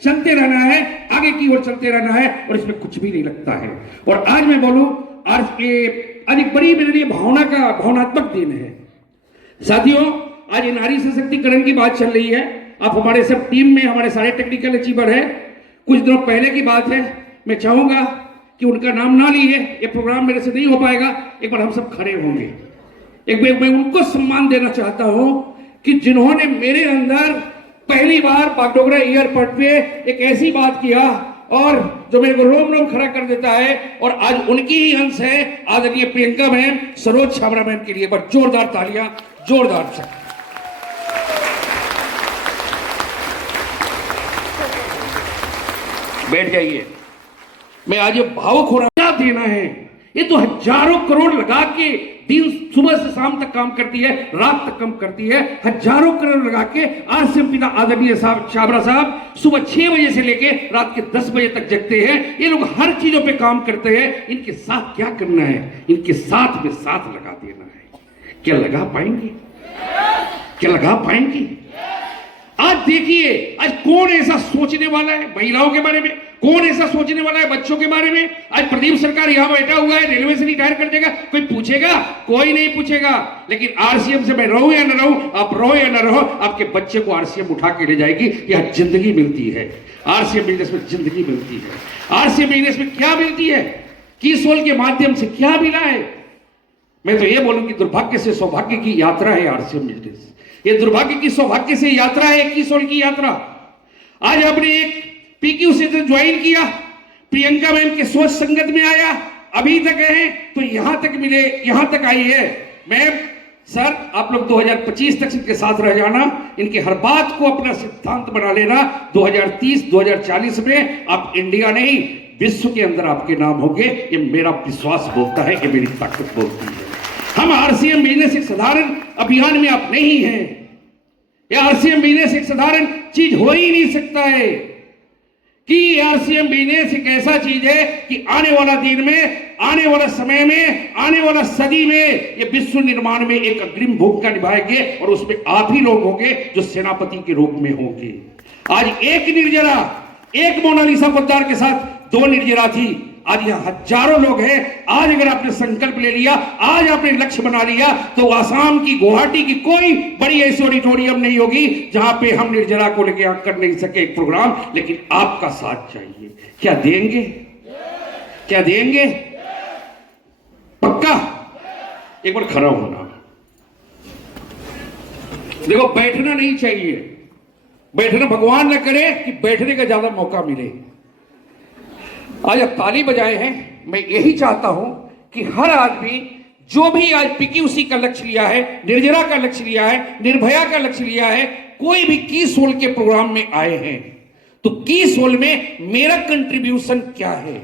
चलते रहना है, आगे की ओर चलते रहना है, और इसमें कुछ भी नहीं लगता है। और आज मैं बोलूं, आज एक बड़ी मेरे लिए भावनात्मक दिन है। साथियों, आज नारी सशक्तिकरण की बात चल रही है। आप हमारे सब टीम में हमारे सारे टेक्निकल अचीवर है। कुछ दिनों पहले की बात है, मैं चाहूंगा कि उनका नाम ना लिए, ये प्रोग्राम मेरे से नहीं हो पाएगा। एक बार हम सब खड़े होंगे, एक बार मैं उनको सम्मान देना चाहता हूं कि जिन्होंने मेरे अंदर पहली बार बागडोगरा एयरपोर्ट पे एक ऐसी बात किया और जो मेरे को रोम रोम खड़ा कर देता है। और आज उनकी ही अंश है आदरणीय प्रियंका मैम, सरोज छाबड़ा मैम के लिए बस जोरदार तालियां, जोरदार से। बैठ जाइए। मैं आज ये भावुक हो रहा, क्या देना है? ये तो हजारों करोड़ लगा के दिन सुबह से शाम तक काम करती है, रात तक काम करती है। हजारों करोड़ लगा के आरसीएम पिता आदरणीय छाबड़ा साहब सुबह 6 बजे से लेके रात के 10 बजे तक जगते हैं। ये लोग हर चीजों पे काम करते हैं। इनके साथ क्या करना है? इनके साथ में साथ लगा देना है। क्या लगा पाएंगे? क्या लगा पाएंगे? आज देखिए, आज कौन ऐसा सोचने वाला है महिलाओं के बारे में, कौन ऐसा सोचने वाला है बच्चों के बारे में। आज प्रदीप सरकार यहां बैठा हुआ है, रेलवे से रिटायर कर देगा, कोई पूछेगा? कोई नहीं पूछेगा। लेकिन आरसीएम से मैं रहूं या ना रहूं, आप रहो या ना रहो, आपके बच्चे को आरसीएम उठा के ले जाएगी। यह जिंदगी मिलती है, आरसीएम बिजनेस में जिंदगी मिलती है। आरसीएम बिजनेस में क्या मिलती है? कीसोल के माध्यम से क्या मिला है? मैं तो ये बोलूं कि दुर्भाग्य से सौभाग्य की यात्रा है आरसीएम बिजनेस। ये दुर्भाग्य की सौभाग्य से यात्रा है कीसोल की यात्रा। आज आपने एक पीक्यू से ज्वाइन किया, प्रियंका मैम के सोच संगत में आया, अभी तक है तो यहां तक मिले, यहां तक आई है। मैम सर, आप लोग 2025 तक इनके साथ रह जाना, इनके हर बात को अपना सिद्धांत बना लेना। 2030-2040 में आप इंडिया नहीं विश्व के अंदर आपके नाम होंगे। ये मेरा विश्वास बोलता है, ये मेरी ताकत बोलती है। हम आरसीएम बिजनेस एक साधारण अभियान में आप नहीं हैं। ये आरसीएम बिजनेस एक साधारण चीज हो ही नहीं सकता है कि आरसीएम बिजनेस एक ऐसा चीज है कि आने वाला दिन में, आने वाला समय में, आने वाला सदी में ये विश्व निर्माण में एक अग्रिम भूमिका निभाएंगे और उसमें आप ही लोग होंगे जो सेनापति के रूप में होंगे। आज एक निर्जरा, एक मोनालिसा पोद्दार के साथ 2 निर्जरा थी। आज यहाँ हजारों लोग हैं। आज अगर आपने संकल्प ले लिया, आज आपने लक्ष्य बना लिया, तो आसाम की, गुवाहाटी की कोई बड़ी ऐसी ऑडिटोरियम नहीं होगी जहां पे हम निर्जरा को लेके कर नहीं सके एक प्रोग्राम। लेकिन आपका साथ चाहिए। क्या देंगे? क्या देंगे? पक्का? एक बार खड़ा होना। देखो, बैठना नहीं चाहिए। बैठना भगवान न करे कि बैठने का ज्यादा मौका मिले। आज आप ताली बजाए हैं। मैं यही चाहता हूं कि हर आदमी जो भी आज पीक्यूसी का लक्ष्य लिया है, निर्जरा का लक्ष्य लिया है, निर्भया का लक्ष्य लिया है, कोई भी की सोल के प्रोग्राम में आए हैं, तो की सोल में मेरा कंट्रीब्यूशन क्या है?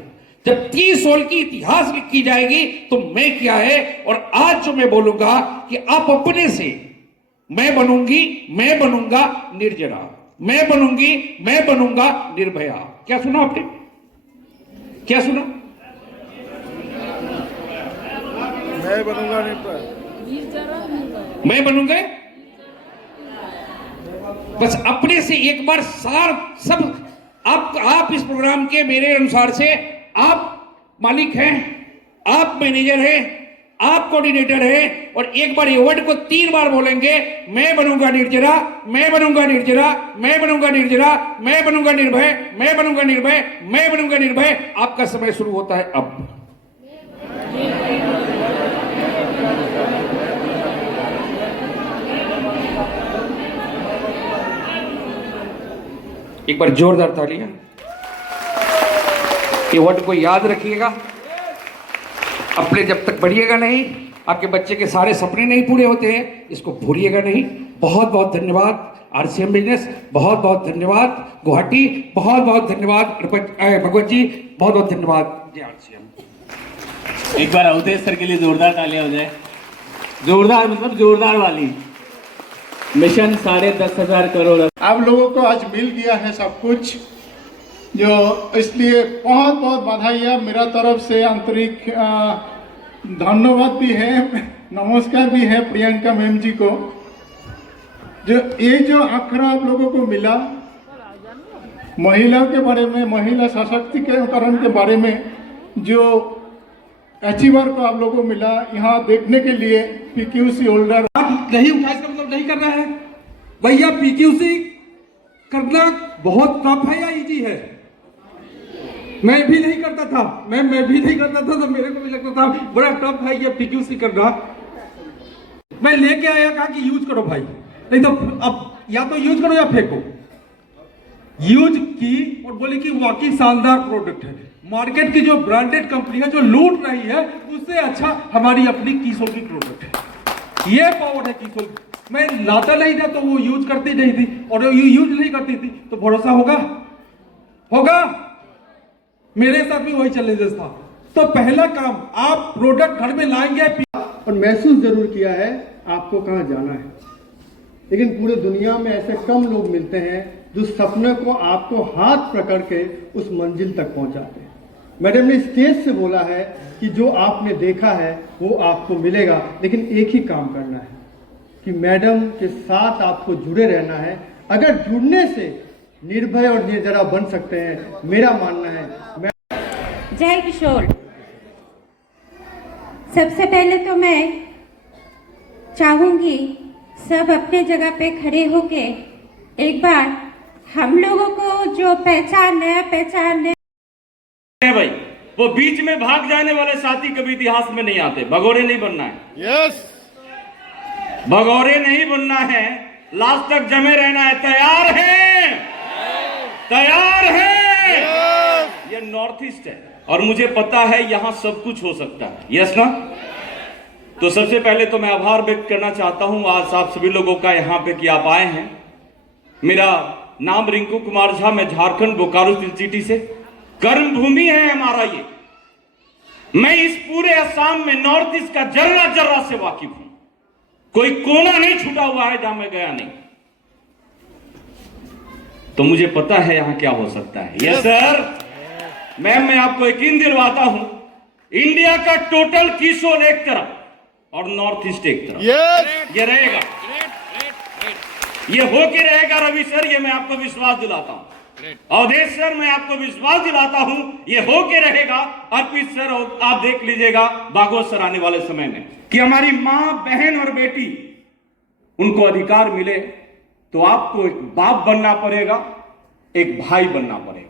जब की सोल की इतिहास लिखी जाएगी तो मैं क्या है। और आज जो मैं बोलूंगा कि आप अपने से, मैं बनूंगा निर्जरा, मैं बनूंगा निर्भया। क्या सुना आपने? क्या सुना? मैं बनूंगा निर्भया, मैं बनूंगा। बस अपने से एक बार सब आप इस प्रोग्राम के मेरे अनुसार से आप मालिक हैं, आप मैनेजर हैं, आप कोऑर्डिनेटर हैं। और एक बार ये वर्ड को 3 बार बोलेंगे, मैं बनूंगा निर्जरा, मैं बनूंगा निर्जरा, मैं बनूंगा निर्जरा, मैं बनूंगा निर्भय, मैं बनूंगा निर्भय, मैं बनूंगा निर्भय। आपका समय शुरू होता है अब। एक बार जोरदार तालियां। ये वर्ड को याद रखिएगा। अपने जब तक बढ़िएगा नहीं, आपके बच्चे के सारे सपने नहीं पूरे होते हैं, इसको भूलिएगा नहीं। बहुत बहुत धन्यवाद आरसीएम बिजनेस, बहुत बहुत धन्यवाद गुवाहाटी, बहुत बहुत धन्यवाद भगवत जी, बहुत बहुत धन्यवाद जय आरसीएम। एक बार अवधेश सर के लिए जोरदार तालियां हो जाए। जोरदार मतलब जोरदार वाली। मिशन 10,500 करोड़। आप लोगों को आज मिल गया है सब कुछ, जो इसलिए बहुत बहुत बधाई। मेरा तरफ से आंतरिक धन्यवाद भी है, नमस्कार भी है प्रियंका मैम जी को। जो आंकड़ा आप लोगों को मिला महिला के बारे में, महिला सशक्तिकरण के बारे में, जो अचीवर को आप लोगों को मिला, यहाँ देखने के लिए पीक्यूसी होल्डर नहीं उठा, इसका मतलब नहीं करना है भैया। पीक्यूसी करना बहुत टफ है या इजी है? मैं भी नहीं करता था, मैं भी नहीं करता था, तो मेरे को भी लगता था बड़ा टफ है ये पीक्यूसी करना। मैं लेके आया, कहा कि यूज करो भाई, नहीं तो अब या तो यूज करो या फेंको। यूज की और बोली कि वाकई शानदार प्रोडक्ट है। मार्केट की जो ब्रांडेड कंपनी है जो लूट रही है, उससे अच्छा हमारी अपनी कीसोल की प्रोडक्ट है। ये पावर है कीसोल। मैं लाता नहीं था तो वो यूज करती नहीं थी, और यूज नहीं करती थी तो भरोसा होगा। मेरे साथ भी वही चैलेंजेस था। तो पहला काम, आप प्रोडक्ट घर में लाएंगे और महसूस जरूर किया है आपको कहाँ जाना है, लेकिन पूरे दुनिया में ऐसे कम लोग मिलते हैं जो सपने को आपको हाथ पकड़ के उस मंजिल तक पहुंचाते हैं। मैडम ने स्टेज से बोला है कि जो आपने देखा है वो आपको मिलेगा, लेकिन एक ही काम करना है कि मैडम के साथ आपको जुड़े रहना है। अगर जुड़ने से निर्भय और निर्जरा बन सकते हैं, मेरा मानना है। जय किशोर। सबसे पहले तो मैं चाहूंगी सब अपने जगह पे खड़े होके एक बार हम लोगों को जो पहचान है भाई, वो बीच में भाग जाने वाले साथी कभी इतिहास में नहीं आते। भगोरे नहीं बनना है। यस, भगोरे नहीं बनना है, लास्ट तक जमे रहना है। तैयार हैं? तैयार हैं? ये नॉर्थ ईस्ट है और मुझे पता है यहां सब कुछ हो सकता है। यस ना? तो सबसे पहले तो मैं आभार व्यक्त करना चाहता हूं आज आप सभी लोगों का यहां पे कि आप आए हैं। मेरा नाम रिंकू कुमार झा, मैं झारखंड बोकारो सिटी से, कर्म भूमि है हमारा ये। मैं इस पूरे असम में नॉर्थ ईस्ट का जर्रा जर्रा से वाकिफ हूं। कोई कोना नहीं छूटा हुआ है जहां मैं गया नहीं। तो मुझे पता है यहां क्या हो सकता है। Yes sir. मैं आपको यकीन दिलवाता हूं, इंडिया का टोटल किशोर एक तरफ और नॉर्थ ईस्ट एक तरफ। ये रहेगा, ये होके रहेगा रवि सर, ये मैं आपको विश्वास दिलाता हूं। अवधेश सर, मैं आपको विश्वास दिलाता हूं ये हो के रहेगा। अर्पित सर, आप देख लीजिएगा भागवत सर आने वाले समय में कि हमारी मां, बहन और बेटी उनको अधिकार मिले, तो आपको एक बाप बनना पड़ेगा, एक भाई बनना पड़ेगा।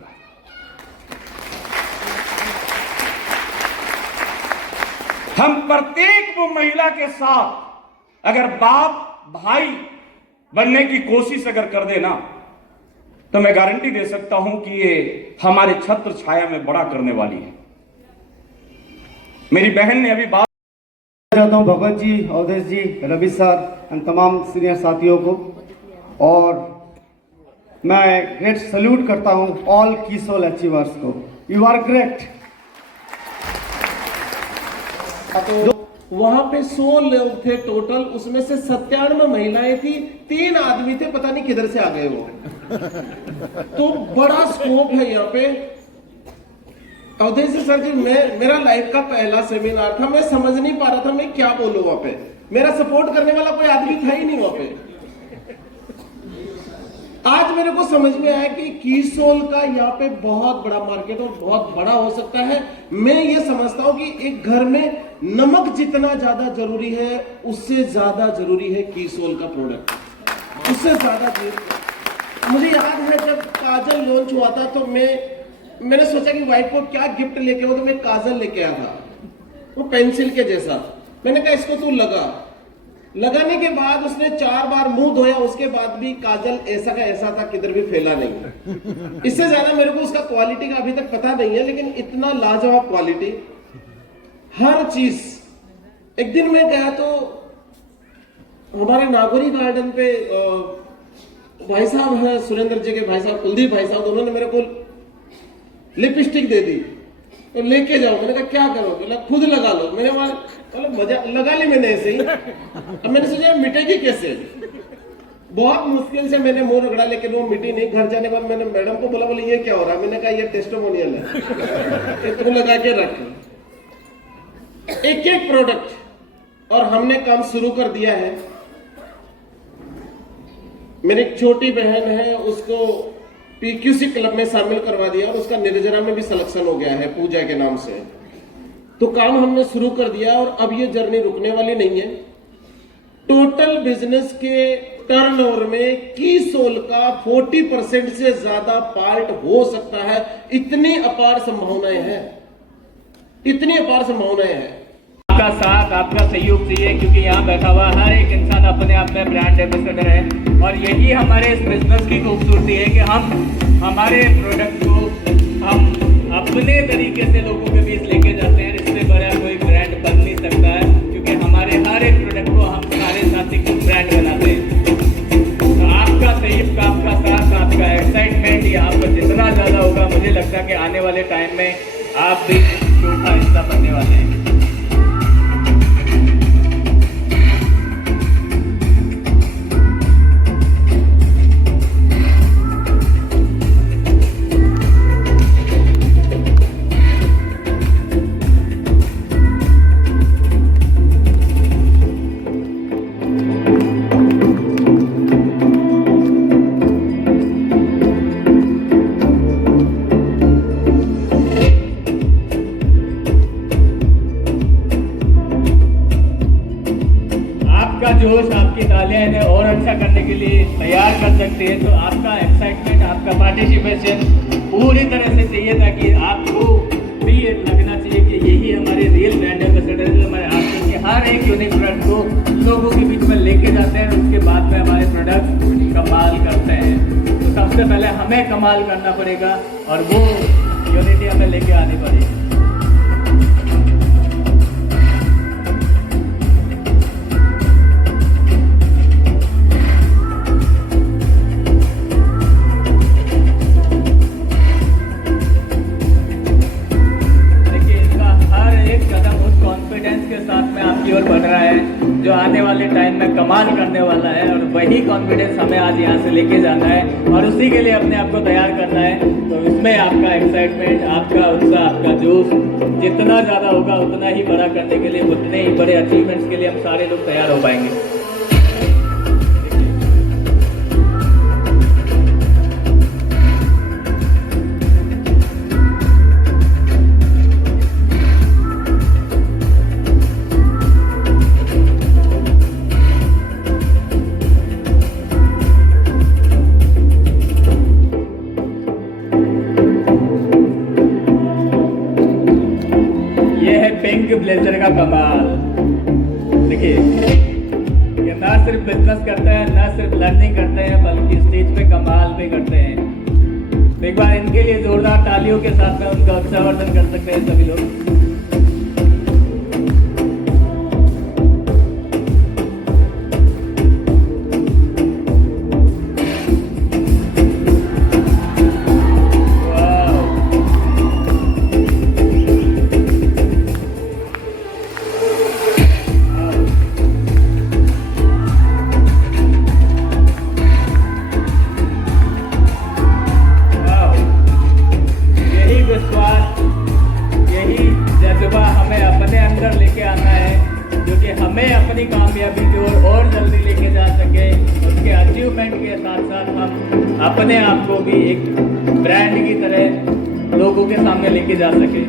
हम प्रत्येक वो महिला के साथ अगर बाप भाई बनने की कोशिश अगर कर देना, तो मैं गारंटी दे सकता हूं कि ये हमारे छत्र छाया में बड़ा करने वाली है। मेरी बहन ने अभी बात चाहता हूँ भगत जी, अवधेश जी, रवि सर एंड तमाम सीनियर साथियों को, और मैं ग्रेट सल्यूट करता हूँ ऑल कीसोल अचीवर्स को। You are great. वहां पे 100 लोग थे टोटल, उसमें से 97 महिलाएं थी, 3 आदमी थे, पता नहीं किधर से आ गए वो। तो बड़ा स्कोप है यहाँ पे। अवधेश सर जी, मेरा लाइफ का पहला सेमिनार था, मैं समझ नहीं पा रहा था मैं क्या बोलूं वहां पे। मेरा सपोर्ट करने वाला कोई आदमी था ही नहीं वहां पे। आज मेरे को समझ में आया कि कीसोल का यहाँ पे बहुत बड़ा मार्केट और बहुत बड़ा हो सकता है। मैं ये समझता हूँ कि एक घर में नमक जितना ज्यादा जरूरी है, उससे ज्यादा जरूरी है कीसोल का प्रोडक्ट, उससे ज्यादा जरूरी। मुझे याद है जब काजल लॉन्च हुआ था, तो मैंने सोचा कि वाइफ को क्या गिफ्ट लेके हो, तो मैं काजल लेके आया था, वो पेंसिल के जैसा। मैंने कहा इसको तू लगाने के बाद उसने 4 बार मुंह धोया, उसके बाद भी काजल ऐसा का ऐसा था, किधर भी फैला नहीं। इससे ज्यादा मेरे को उसका क्वालिटी का अभी तक पता नहीं है, लेकिन इतना लाजवाब क्वालिटी, हर चीज। एक दिन मैं गया तो हमारे नागौरी गार्डन पे भाई साहब है, सुरेंद्र जी के भाई साहब, कुलदीप भाई साहब, उन्होंने मेरे को लिपस्टिक दे दी, तो लेके जाओ। मैंने कहा क्या करो, बोला खुद लगा लो। मैंने बोला मजा लगा ली मैंने ऐसे ही। अब मैंने सोचा मिटेगी कैसे, बहुत मुश्किल से मैंने मुंह रगड़ा, लेकिन वो मिटी नहीं। घर जाने के बाद मैंने मैडम को बोला, बोले ये क्या हो रहा है। मैंने कहा ये टेस्टिमोनियल है, तुम लगा के रख। एक एक प्रोडक्ट, और हमने काम शुरू कर दिया है। मेरी एक छोटी बहन है, उसको PQC क्लब में शामिल करवा दिया, और उसका निर्जरा में भी सिलेक्शन हो गया है पूजा के नाम से। तो काम हमने शुरू कर दिया, और अब ये जर्नी रुकने वाली नहीं है। टोटल बिजनेस के टर्नओवर में कीसोल का 40% से ज्यादा पार्ट हो सकता है। इतनी अपार संभावनाएं हैं, इतनी अपार संभावनाएं हैं। आपका साथ, आपका सहयोग चाहिए, क्योंकि यहाँ बैठा हुआ हर एक इंसान अपने आप में ब्रांड एम्बेसडर है, और यही हमारे इस बिजनेस की खूबसूरती है कि हम हमारे प्रोडक्ट को हम अपने तरीके से लोगों के बीच लेके जाते हैं। इससे बड़ा कोई ब्रांड बन नहीं सकता है, क्योंकि हमारे हर एक प्रोडक्ट को हम सारे साथी को ब्रांड बनाते हैं। तो आपका सहयोग, आपका साथ, आपका एक्साइटमेंट यहाँ पर जितना ज़्यादा होगा, मुझे लगता है कि आने वाले टाइम में आप भी शो का हिस्सा बनने वाले हैं। जोश, आपकी तालियां इन्हें और अच्छा करने के लिए तैयार कर सकते हैं। तो आपका एक्साइटमेंट, आपका पार्टिसिपेशन पूरी तरह से चाहिए, ताकि आपको भी ये लगना चाहिए कि यही हमारे रियल ब्रांड एम्बेसडर है, जो हमारे आसपास के हर एक यूनिक प्रोडक्ट को लोगों के बीच में लेके जाते हैं, उसके बाद में हमारे प्रोडक्ट कमाल करते हैं। तो सबसे पहले हमें कमाल करना पड़ेगा, और वो यूनिटी हमें लेके आनी पड़ेगी। जो आने वाले टाइम में कमाल करने वाला है, और वही कॉन्फिडेंस हमें आज यहाँ से लेके जाना है, और उसी के लिए अपने आप को तैयार करना है। तो इसमें आपका एक्साइटमेंट, आपका उत्साह, आपका जोश जितना ज़्यादा होगा, उतना ही बड़ा करने के लिए, उतने ही बड़े अचीवमेंट्स के लिए हम सारे लोग तैयार हो पाएंगे। पिंक ब्लेजर का कमाल। देखिए, ये ना सिर्फ बिजनेस करते हैं, ना सिर्फ लर्निंग करते हैं, बल्कि स्टेज पे कमाल भी करते हैं। तो एक बार इनके लिए जोरदार तालियों के साथ में उनका अभिवादन कर सकते हैं सभी लोग। हमें अपनी कामयाबी की ओर और जल्दी लेके जा सके, उसके अचीवमेंट के साथ साथ हम अपने आप को भी एक ब्रांड की तरह लोगों के सामने लेके जा सके।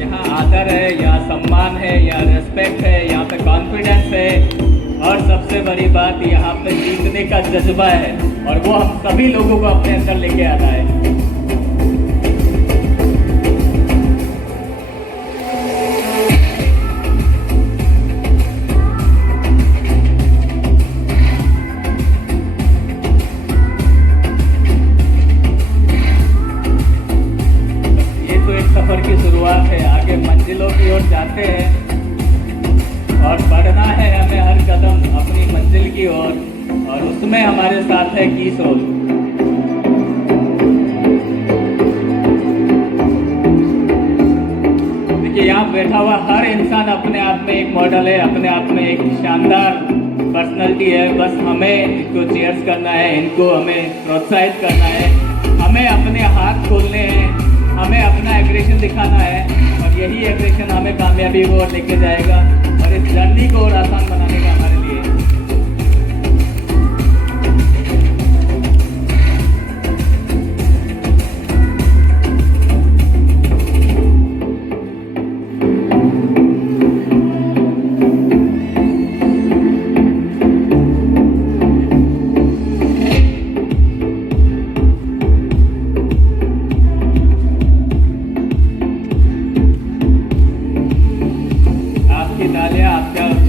यहाँ आदर है, यहाँ सम्मान है, यहाँ रेस्पेक्ट है, यहाँ पे कॉन्फिडेंस है, और सबसे बड़ी बात यहाँ पे जीतने का जज्बा है, और वो हम सभी लोगों को अपने अंदर लेके आना है। ये तो एक सफर की शुरुआत है, आगे मंजिलों की ओर जाते हैं और बढ़ना है हमें हर कदम अपनी मंजिल की ओर, और उसमें हमारे साथ है कीसोल। देखिए, यहाँ बैठा हुआ हर इंसान अपने आप में एक मॉडल है, अपने आप में एक शानदार पर्सनालिटी है। बस हमें इनको चीयर्स करना है, इनको हमें प्रोत्साहित करना है, हमें अपने हाथ खोलने हैं, हमें अपना एग्रेशन दिखाना है, और यही एग्रेशन हमें कामयाबी की ओर लेके जाएगा और इस जर्नी को और आसान बनाने का हमारे लिए।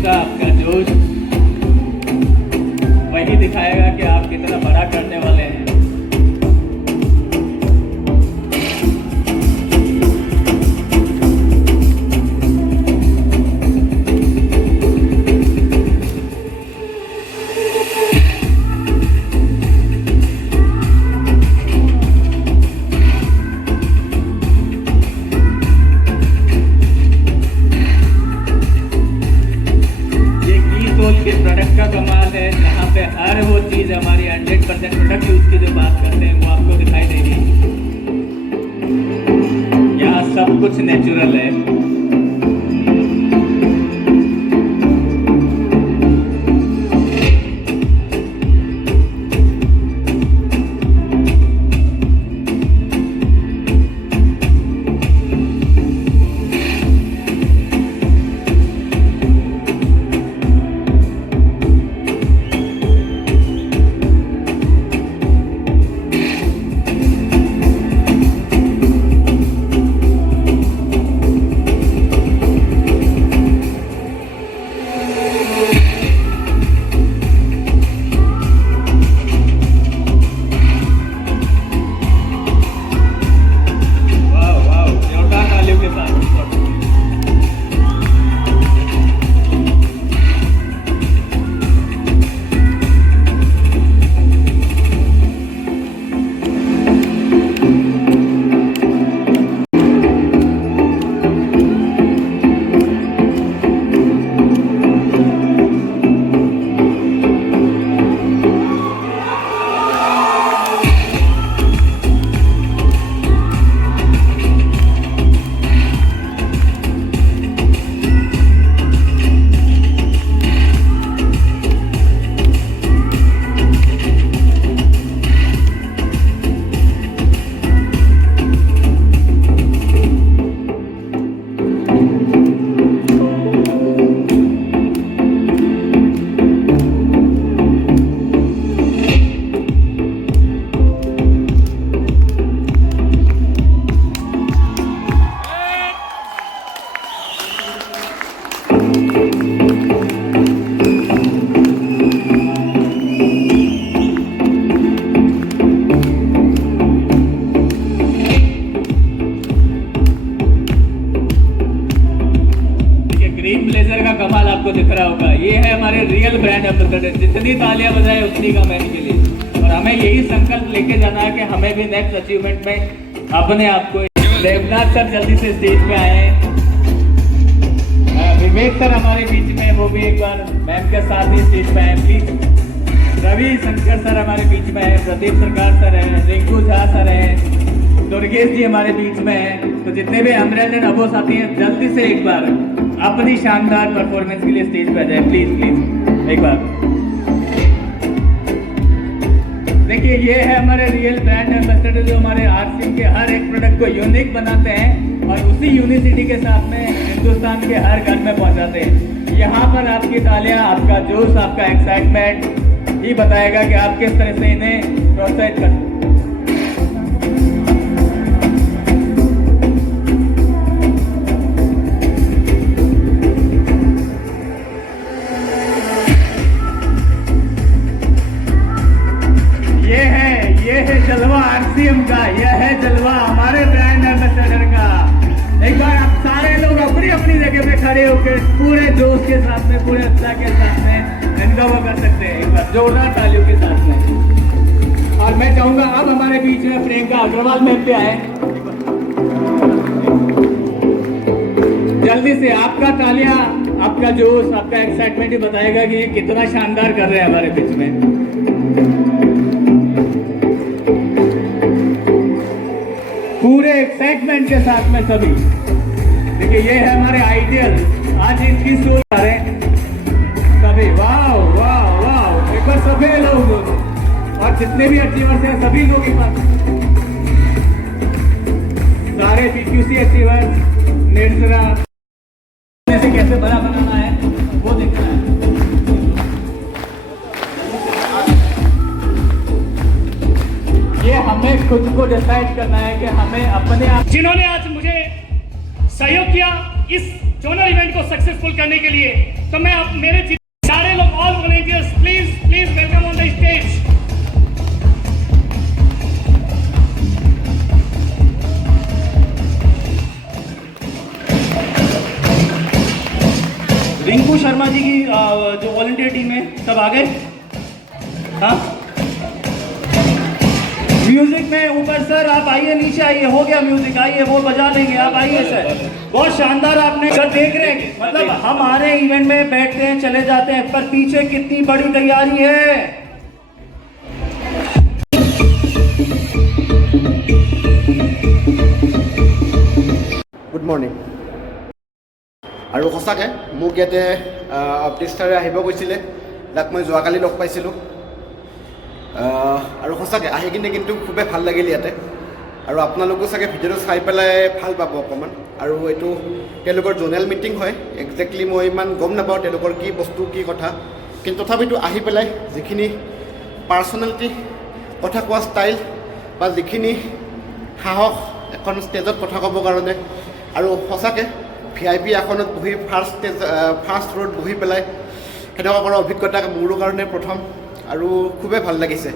आपका जोश वही दिखाएगा कि आप कितना बड़ा करने वाले हैं। प्रोडक्ट का कमाल है, जहाँ पे हर वो चीज़ हमारी 100% प्रोडक्ट यूज की जो बात करते हैं वो आपको दिखाई देगी। यहाँ सब कुछ नेचुरल है। Real brand ambassador. जितनी तालियां बजाए उतनी कम है इनके लिए, और हमें यही संकल्प लेके जाना है कि हमें भी नेक्स्ट अचीवमेंट में अपने आप को। देवनाथ सर जल्दी से स्टेज पे आए हैं, विवेक सर हमारे बीच में, वो भी एक बार मैम के साथ ही स्टेज पे आए प्लीज। रवि शंकर सर हमारे बीच में है, प्रदीप सरकार सर है, रिंकू झा सर है, दुर्गेश जी हमारे बीच में है। तो जितने भी अमरेंद्र एंड अबो साथी हैं, जल्दी से एक बार अपनी शानदार परफॉर्मेंस के लिए स्टेज पे आ जाए प्लीज प्लीज एक बार। देखिए ये है हमारे रियल ब्रांड एम्बेसडर जो हमारे आरसीएम के हर एक प्रोडक्ट को यूनिक बनाते हैं और उसी यूनिसिटी के साथ में हिंदुस्तान के हर घर में पहुंचाते हैं। यहाँ पर आपकी तालियां, आपका जोश, आपका एक्साइटमेंट ही बताएगा कि आप किस तरह से इन्हें प्रोत्साहित करते हैं। ये है जलवा आरसीएम का, यह है जलवा हमारे ब्रांड एम्बेसडर का। एक बार आप सारे लोग अपनी अपनी जगह पे खड़े होकर पूरे जोश के साथ में, पूरे उत्साह के साथ में इनका वो कर सकते हैं, एक बार जोरदार तालियों के साथ में। और मैं चाहूंगा अब हमारे बीच में प्रियंका अग्रवाल मैम पे आए। जल्दी से आपका तालियां, आपका जोश, आपका एक्साइटमेंट ही बताएगा कि ये कितना शानदार कर रहे हैं हमारे बीच में। पूरे एक्साइटमेंट के साथ में सभी देखिए, ये है हमारे आइडियल, आज इनकी सोच आ रहे हैं सभी। वाह वाह वाह, एक बार सभी लोग और जितने भी अचीवर्स हैं सभी लोग एक बार, सारे पीक्यूसी अचीवर्स, निर्जरा से कैसे बड़ा बनाना है वो देखना है। ये हमें खुद को डिसाइड करना है कि हमें अपने आप, जिन्होंने आज मुझे सहयोग किया इस जोनल इवेंट को सक्सेसफुल करने के लिए, तो मैं अब मेरे सारे लोग, all volunteers, please please welcome on the stage. Rinku Sharma ji की जो वॉलंटियर टीम है सब आ गए। हाँ, म्यूजिक में ऊपर सर आप आइए, नीचे आइए, हो गया म्यूजिक, आइए वो बजा लेंगे, आप आइए सर। बहुत शानदार आपने सर देख रहे हैं, मतलब हम आ रहे हैं इवेंट में, बैठते हैं चले जाते हैं, पर पीछे कितनी बड़ी तैयारी है। Good morning. আৰু সঁচাকৈ মোক ইয়াতে অপটিষ্টাৰে আহিব কৈছিলে, যাক মই যোৱাকালি লগ পাইছিলোঁ। আৰু সঁচাকৈ আহি কিনে কিন্তু খুবেই ভাল লাগিল ইয়াতে। আৰু আপোনালোকেও চাগে ভিডিঅ'টো চাই পেলাই ভাল পাব অকণমান। আৰু এইটো তেওঁলোকৰ জ'নেল মিটিং হয়, একজেক্টলি মই ইমান গম নাপাওঁ তেওঁলোকৰ কি বস্তু কি কথা, কিন্তু তথাপিতো আহি পেলাই যিখিনি পাৰ্চনেলিটি, কথা কোৱা ষ্টাইল বা যিখিনি সাহস এখন ষ্টেজত কথা ক'বৰ কাৰণে, আৰু সঁচাকৈ VIP আসনত বহি ফাৰ্ষ্ট ৰোত বহি পেলাই সেনেকুৱা কৰা অভিজ্ঞতা মোৰো কাৰণে প্ৰথম, আৰু খুবেই ভাল লাগিছে।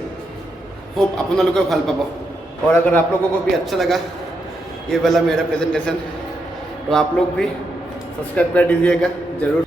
होप আপোনালোকেও ভাল পাব। और अगर आप लोगों को भी अच्छा लगा ये वाला मेरा प्रेजेंटेशन, तो आप लोग भी सब्सक्राइब कर दीजिएगा ज़रूर।